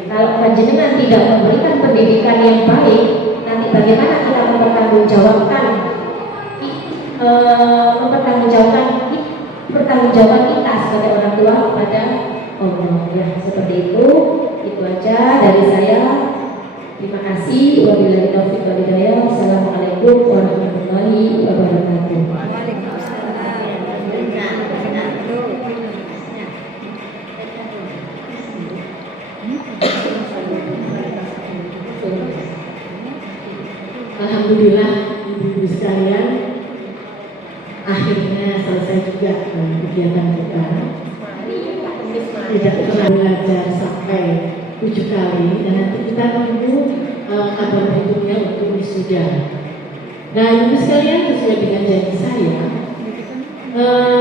Kalau panjenengan tidak memberikan pendidikan yang baik, nanti bagaimana kita mempertanggungjawabkan pertanggungjawaban kita sebagai orang tua kepada Allah ya, seperti itu. Itu aja dari saya. Terima kasih. Wabillahi taufiq wal hidayah. Wassalamualaikum warahmatullahi wabarakatuh. Alhamdulillah ibu-ibu sekalian, akhirnya selesai juga kegiatan kita. Tidak pernah belajar sampai 7 kali dan nanti kita menunggu kabar berikutnya untuk wisuda. Nah ibu sekalian, sesuai dengan janji saya,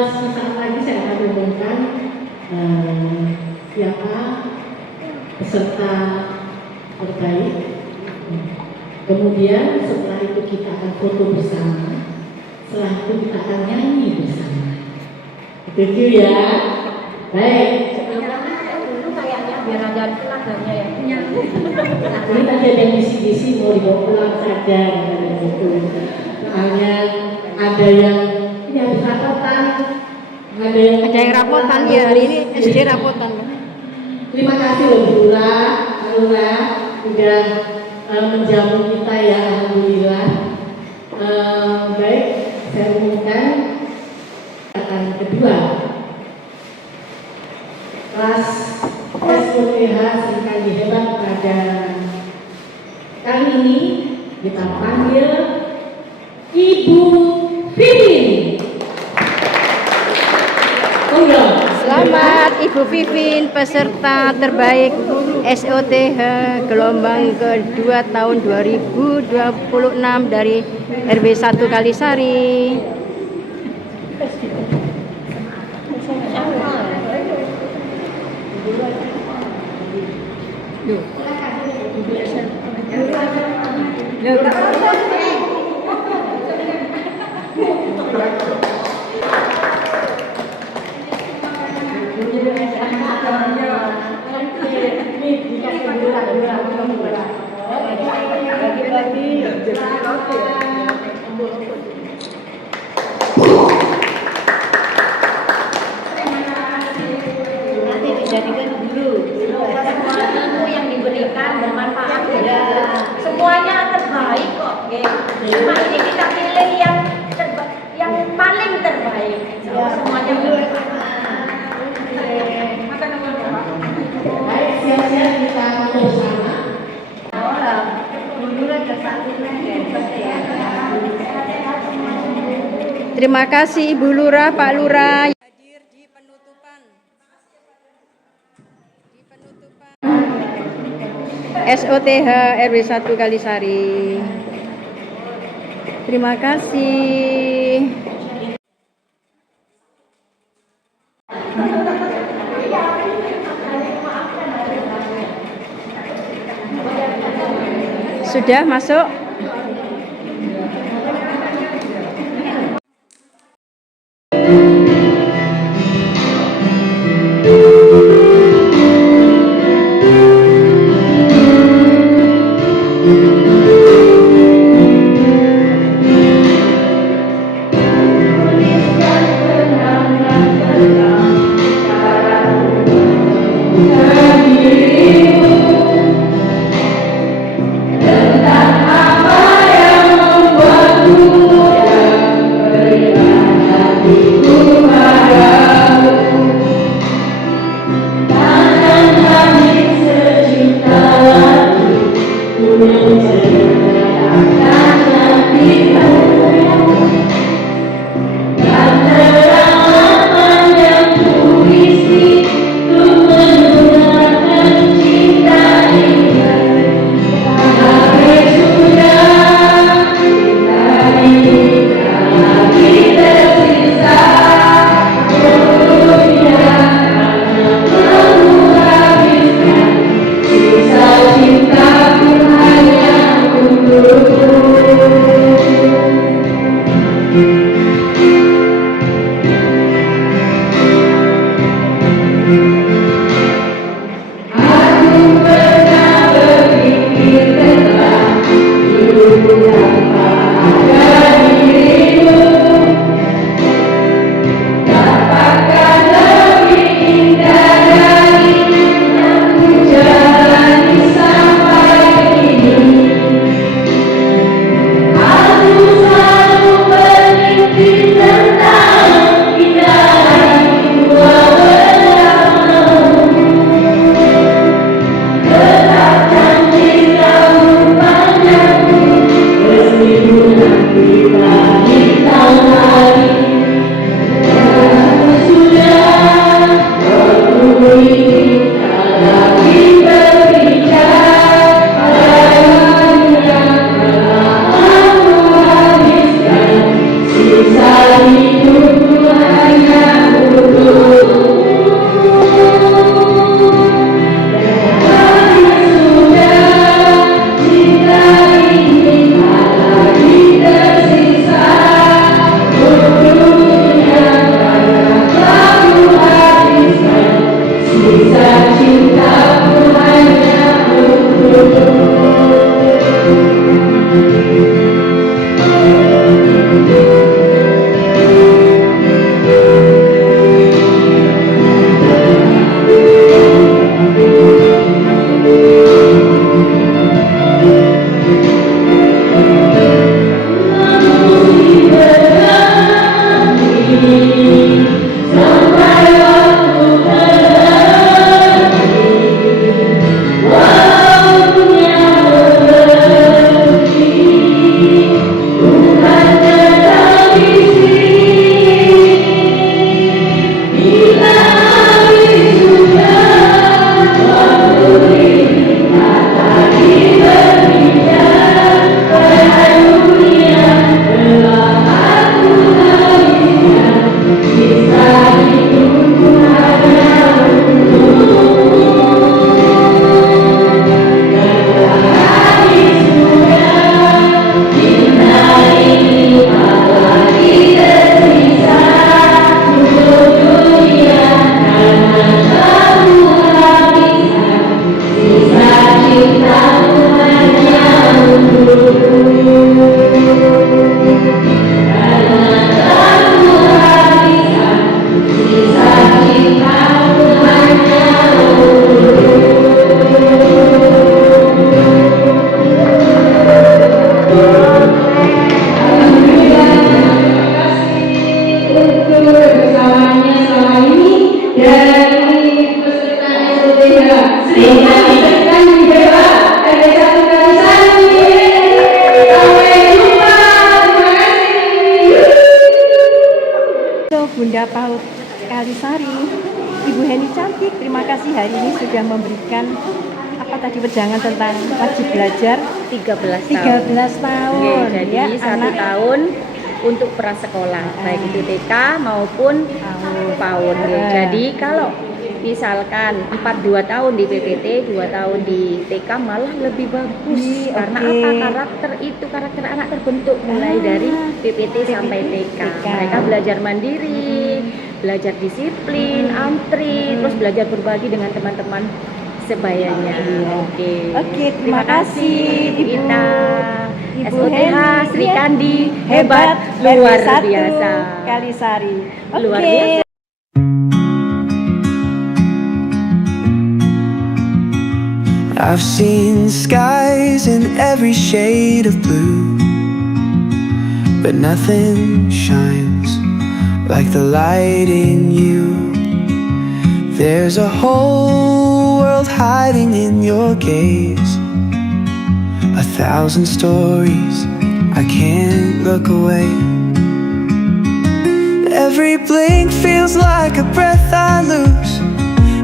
sesaat lagi saya akan umumkan siapa peserta terbaik. Kemudian setelah itu kita akan foto bersama, setelah itu kita akan nyanyi bersama. Setuju ya? Baik. Biar ada tenaganya ya. Ini tadi ada yang misi-misi mau dibawa pulang saja gitu. Soalnya ada yang ini habis rapotan, ada yang rapotan ya, hari ini SD rapotan. Terima kasih loh Bu Lurah, Pak Lurah sudah menjamu kita ya, alhamdulillah. Baik, saya umumkan kata kedua. Kelas SOTH Serikandi Hebat pada kali ini kita panggil Ibu Vivin. Selamat Ibu Vivin, peserta terbaik SOTH gelombang kedua tahun 2026 dari RW 1 Kalisari. Nanti dijadikan dulu. Ilmu yang diberikan bermanfaat ya. Semuanya terbaik kok. Cuma ini kita pilih yang terbaik, yang paling terbaik. Semuanya bermanfaat. Baik, siap-siap kita bersama. Terima kasih Ibu Lurah, Pak Lurah hadir di penutupan SOTH RW 1 Kalisari. Terima kasih. Sudah masuk? Tentang Kalisari. Ibu Heni cantik, terima kasih hari ini sudah memberikan apa tadi wejangan tentang wajib belajar 13 tahun. 13 tahun. Oke, jadi ya, 1 tahun untuk prasekolah, baik itu TK maupun PAUD. Jadi kalau misalkan 2 tahun di PPT, 2 tahun di TK malah lebih bagus. Karena oke. apa? Karakter anak terbentuk mulai dari PPT sampai TK. Mereka belajar mandiri, belajar disiplin, antri, terus belajar berbagi dengan teman-teman sebayanya. Oke, terima kasih, Ibu. Kita Ibu SOTH Heni, Sri ya. Kandi hebat, luar RW1 biasa. Kalisari. Luar Oke. biasa. I've seen skies in every shade of blue, but nothing shines like the light in you. There's a whole world hiding in your gaze, 1,000 stories, I can't look away. Every blink feels like a breath I lose,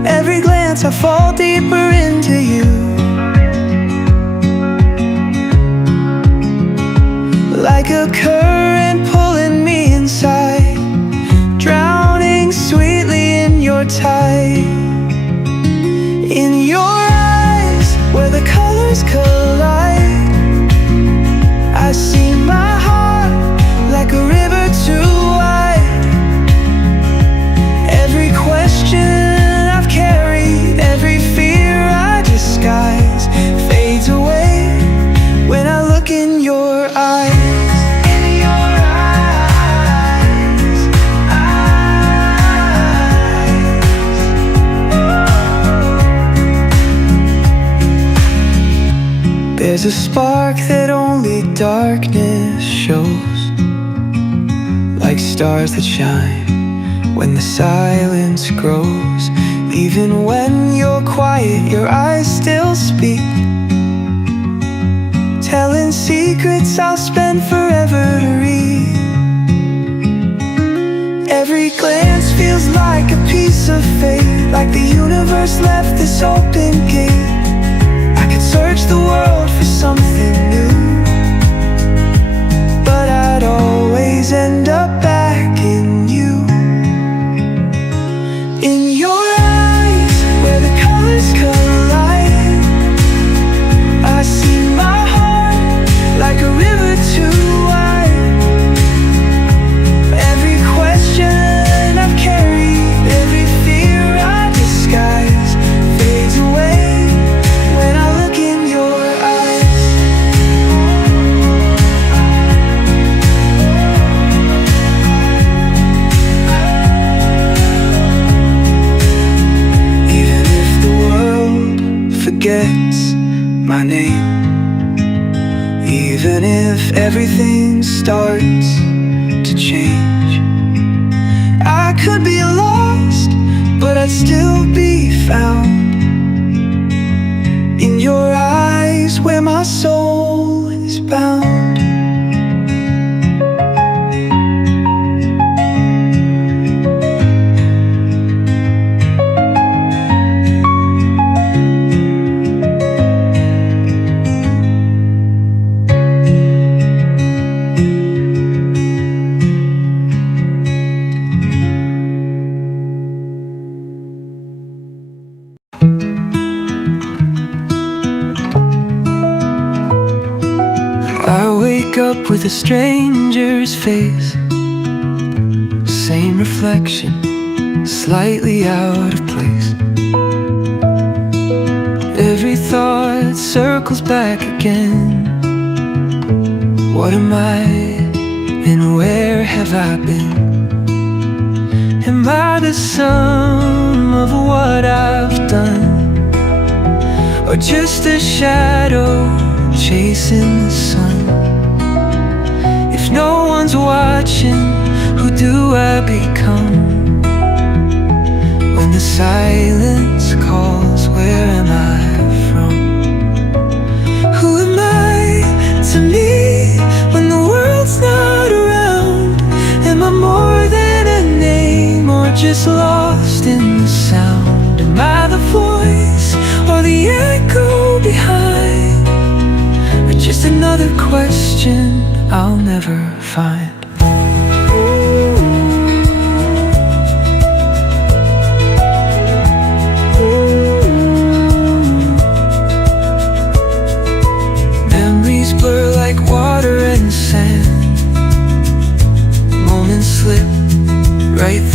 every glance I fall deeper into you. Like a current pulling me inside, drowning sweetly in your tide. In your eyes, where the colors collide, I see my heart like a river too wide. Every question I've carried, every fear I disguise, fades away when I look in your eyes. There's a spark that only darkness shows, like stars that shine when the silence grows. Even when you're quiet, your eyes still speak, telling secrets I'll spend forever to read. Every glance feels like a piece of fate, like the universe left this open gate. Search the world for something new, but I'd always end up back in you. In your eyes, where the colors collide, I see my heart like a river too wide. Every question I've carried, every fear I disguise, fades away when I look in your eyes. Even if the world forgets my name, even if everything starts to change, I could be lost, but I'd still be found in your eyes where my soul is bound. Up with a stranger's face, same reflection, slightly out of place. Every thought circles back again. What am I, and where have I been? Am I the sum of what I've done, or just a shadow chasing the sun? No one's watching, who do I become? When the silence calls, where am I from? Who am I to me when the world's not around? Am I more than a name, or just just lost in the sound? Am I the voice or the echo behind? Or just another question I'll never find? Memories blur like water and sand. Moments slip right